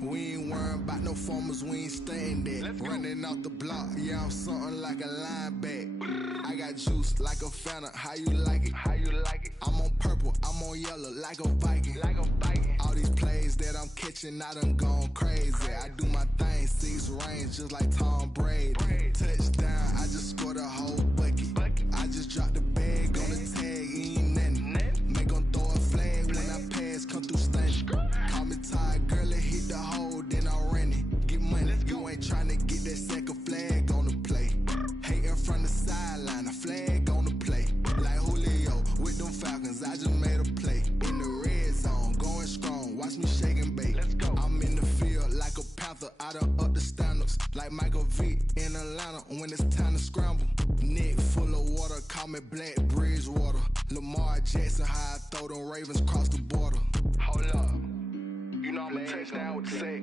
We ain't worrying about no formers, we ain't staying there. Running off the block, yeah, I'm something like a linebacker. I got juice like a Fanta, how you like it? How you like it? I'm on purple, I'm on yellow like a Viking. Like a Viking. All these plays that I'm catching, I done gone crazy. I do my thing, 6 range just like Tom Brady. Touchdown, I just scored a whole bucket. I just dropped the bag on the tag, ain't nothing. Make 'em throw a flag when I pass, come through stunning. Call me tired, girl, it hit the hole, then I ran it. Get money, you ain't tryna get that second flag on the play. Hating from the sideline, a flag on the play. Like Julio with them Falcons, I just made a play. In the red zone, going strong, watch me shake and bake. Let's go. I'm in the field like a panther, I done up the standards. Like Michael Vick in Atlanta when it's time to scramble. Neck full of water, call me Black Bridgewater. Lamar Jackson, how I throw them Ravens cross the border. Hold up. You know I'm a touchdown with the sack.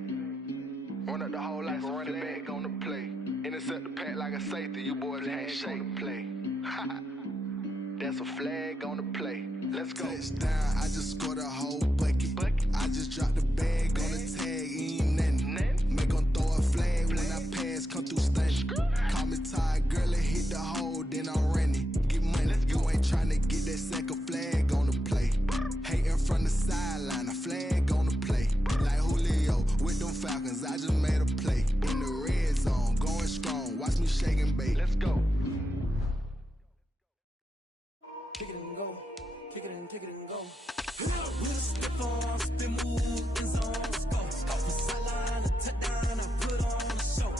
Run up the whole like a running back on the play. Intercept the pack like a safety, you boys can't shake the play. That's a flag on the play. Let's go. Touchdown, I just scored a whole bucket. I just dropped the bag on the tag, ain't nothing. Make 'em throw a flag when I pass, come through stunning. Call me tired, girl, it hit the hole, then I ran it. Get money, you ain't tryna get that second flag on the play. Hating from the sideline, a flag on the play. Like Julio with them Falcons, I just made a play. In the red zone, going strong, watch me shake and bake. Let's go. Kick it and go, kick it and go. With a stiff arm, spin move in zone. Off the sideline, a touchdown, I put on a show.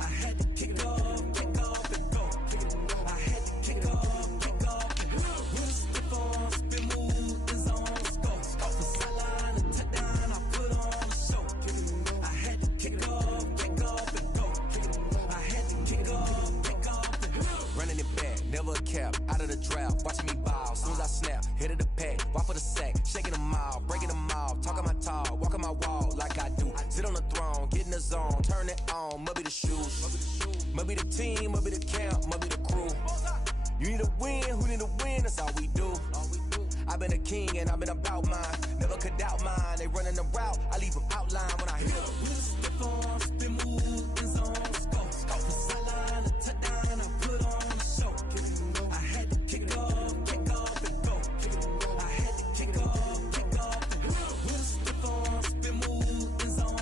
I had to kick off and go. I had to kick off and go. With a stiff arm, spin move in zone. Off the sideline, a touchdown, I put on a show. I had to kick off and go. I had to kick off and go. Running it back, never a cap, out of the drought, watching me ball. Soon as I snap, hit of the pack, walk for the sack, shaking them all, breaking them off, talking my talk, walking my wall like I do. Sit on the throne, get in the zone, turn it on, must be the shoes, must be the team, must be the camp, must be the crew. You need a win, who need a win, that's all we do. I've been a king and I've been about mine, never could doubt mine. They running the route, I leave them outline when I hit them. With a stiff arm, spin move in zone. Off the sideline, a touchdown, I put on a show. I had to kick off and go. I had to kick off and go. With a stiff arm, spin move in zone.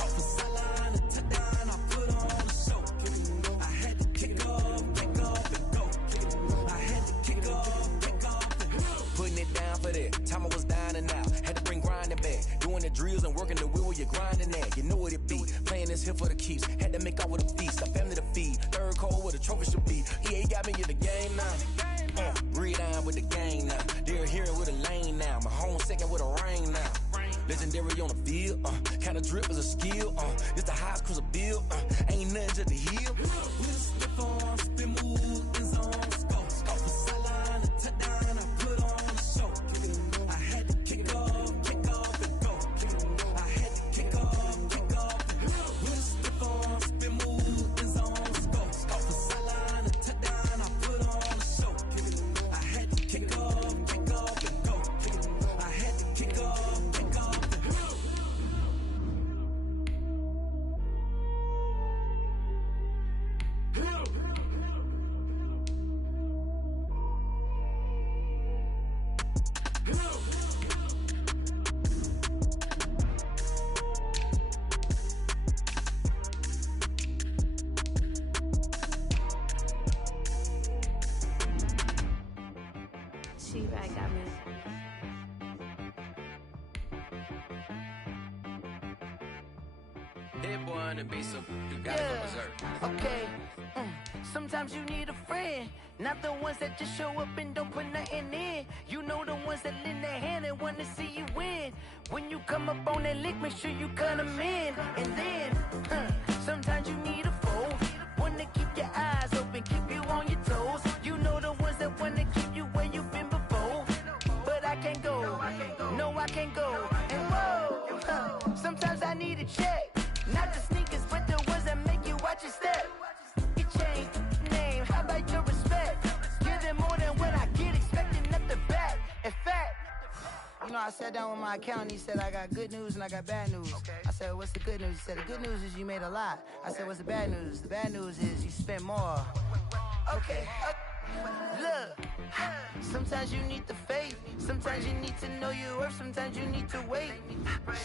Off the sideline, a touchdown, I put on a show. I had to kick off and go. I had to kick off and go. Putting it down for that, time I was down and out, had to bring grinding back, doing the drills and working the wheel where you're grinding at. You know what it be, playing this here for the keeps, had to make off with a feast, a family to feed, third cold where the trophy should be. EA got me in the game now, read down with the gang now, they're hearing with a lane now, my home second with a rain now. Legendary on the field, kinda drip is a skill, it's the highest cruiser bill, ain't nothing to the hill. With a stiff arm, spin move in zone. Off the sideline, a touchdown, I put on a show. I had to kick off and go. I had to kick off and go. With a stiff arm, spin move in zone. Off the sideline, a touchdown, I put on a show. I had to kick off and go. I had to kick off and go. T-Bag got me. Hit boy on the beat, so you gotta go berserk. Okay. Sometimes you need a friend, not the ones that just show up and don't put nothing in. You know the ones that lend their hand and want to see you win. When you come up on that lick, make sure you cut them in. And then, sometimes you need a foe, one to keep your eyes open, keep you on your toes. You know the ones that want to keep you where you've been before. But I can't go, no I can't go. And whoa, sometimes I need a check. Not the sneakers, but the ones that make you watch your step. You changed name, how about your respect? I sat down with my accountant. He said, I got good news and I got bad news. Okay. I said, what's the good news? He said, the good news is you made a lot. I said, what's the bad news? The bad news is you spent more. Okay. Look, sometimes you need the faith. Sometimes you need to know your worth. Sometimes you need to wait.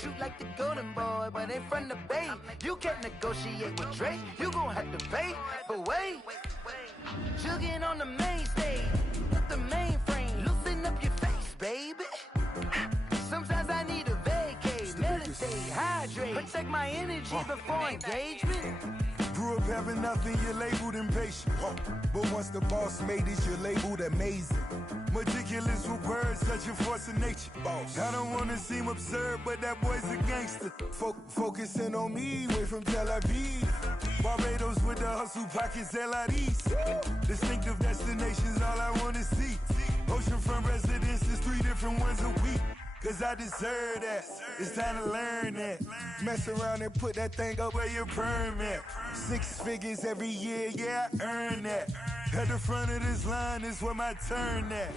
Shoot like the golden boy, but ain't from the bay. You can't negotiate with Drake. You gon' have to pay. But wait, jugging on the main stage, the mainframe. Loosen up your face, baby. Sometimes I need a vacate, meditate, hydrate, protect my energy before engagement. Grew up having nothing, you're labeled impatient. But once the boss made it, you're labeled amazing. Meticulous with words, such a force of nature. I don't wanna seem absurd, but that boy's a gangster. Focusing on me, way from Tel Aviv. Barbados with the hustle pockets, LIDs. Distinctive destinations, all I wanna see. Oceanfront residences, 3 different ones a week. Cause I deserve that, it's time to learn that. Mess around and put that thing up where your permit. 6 figures every year, yeah, I earn that. At the front of this line is where my turn at.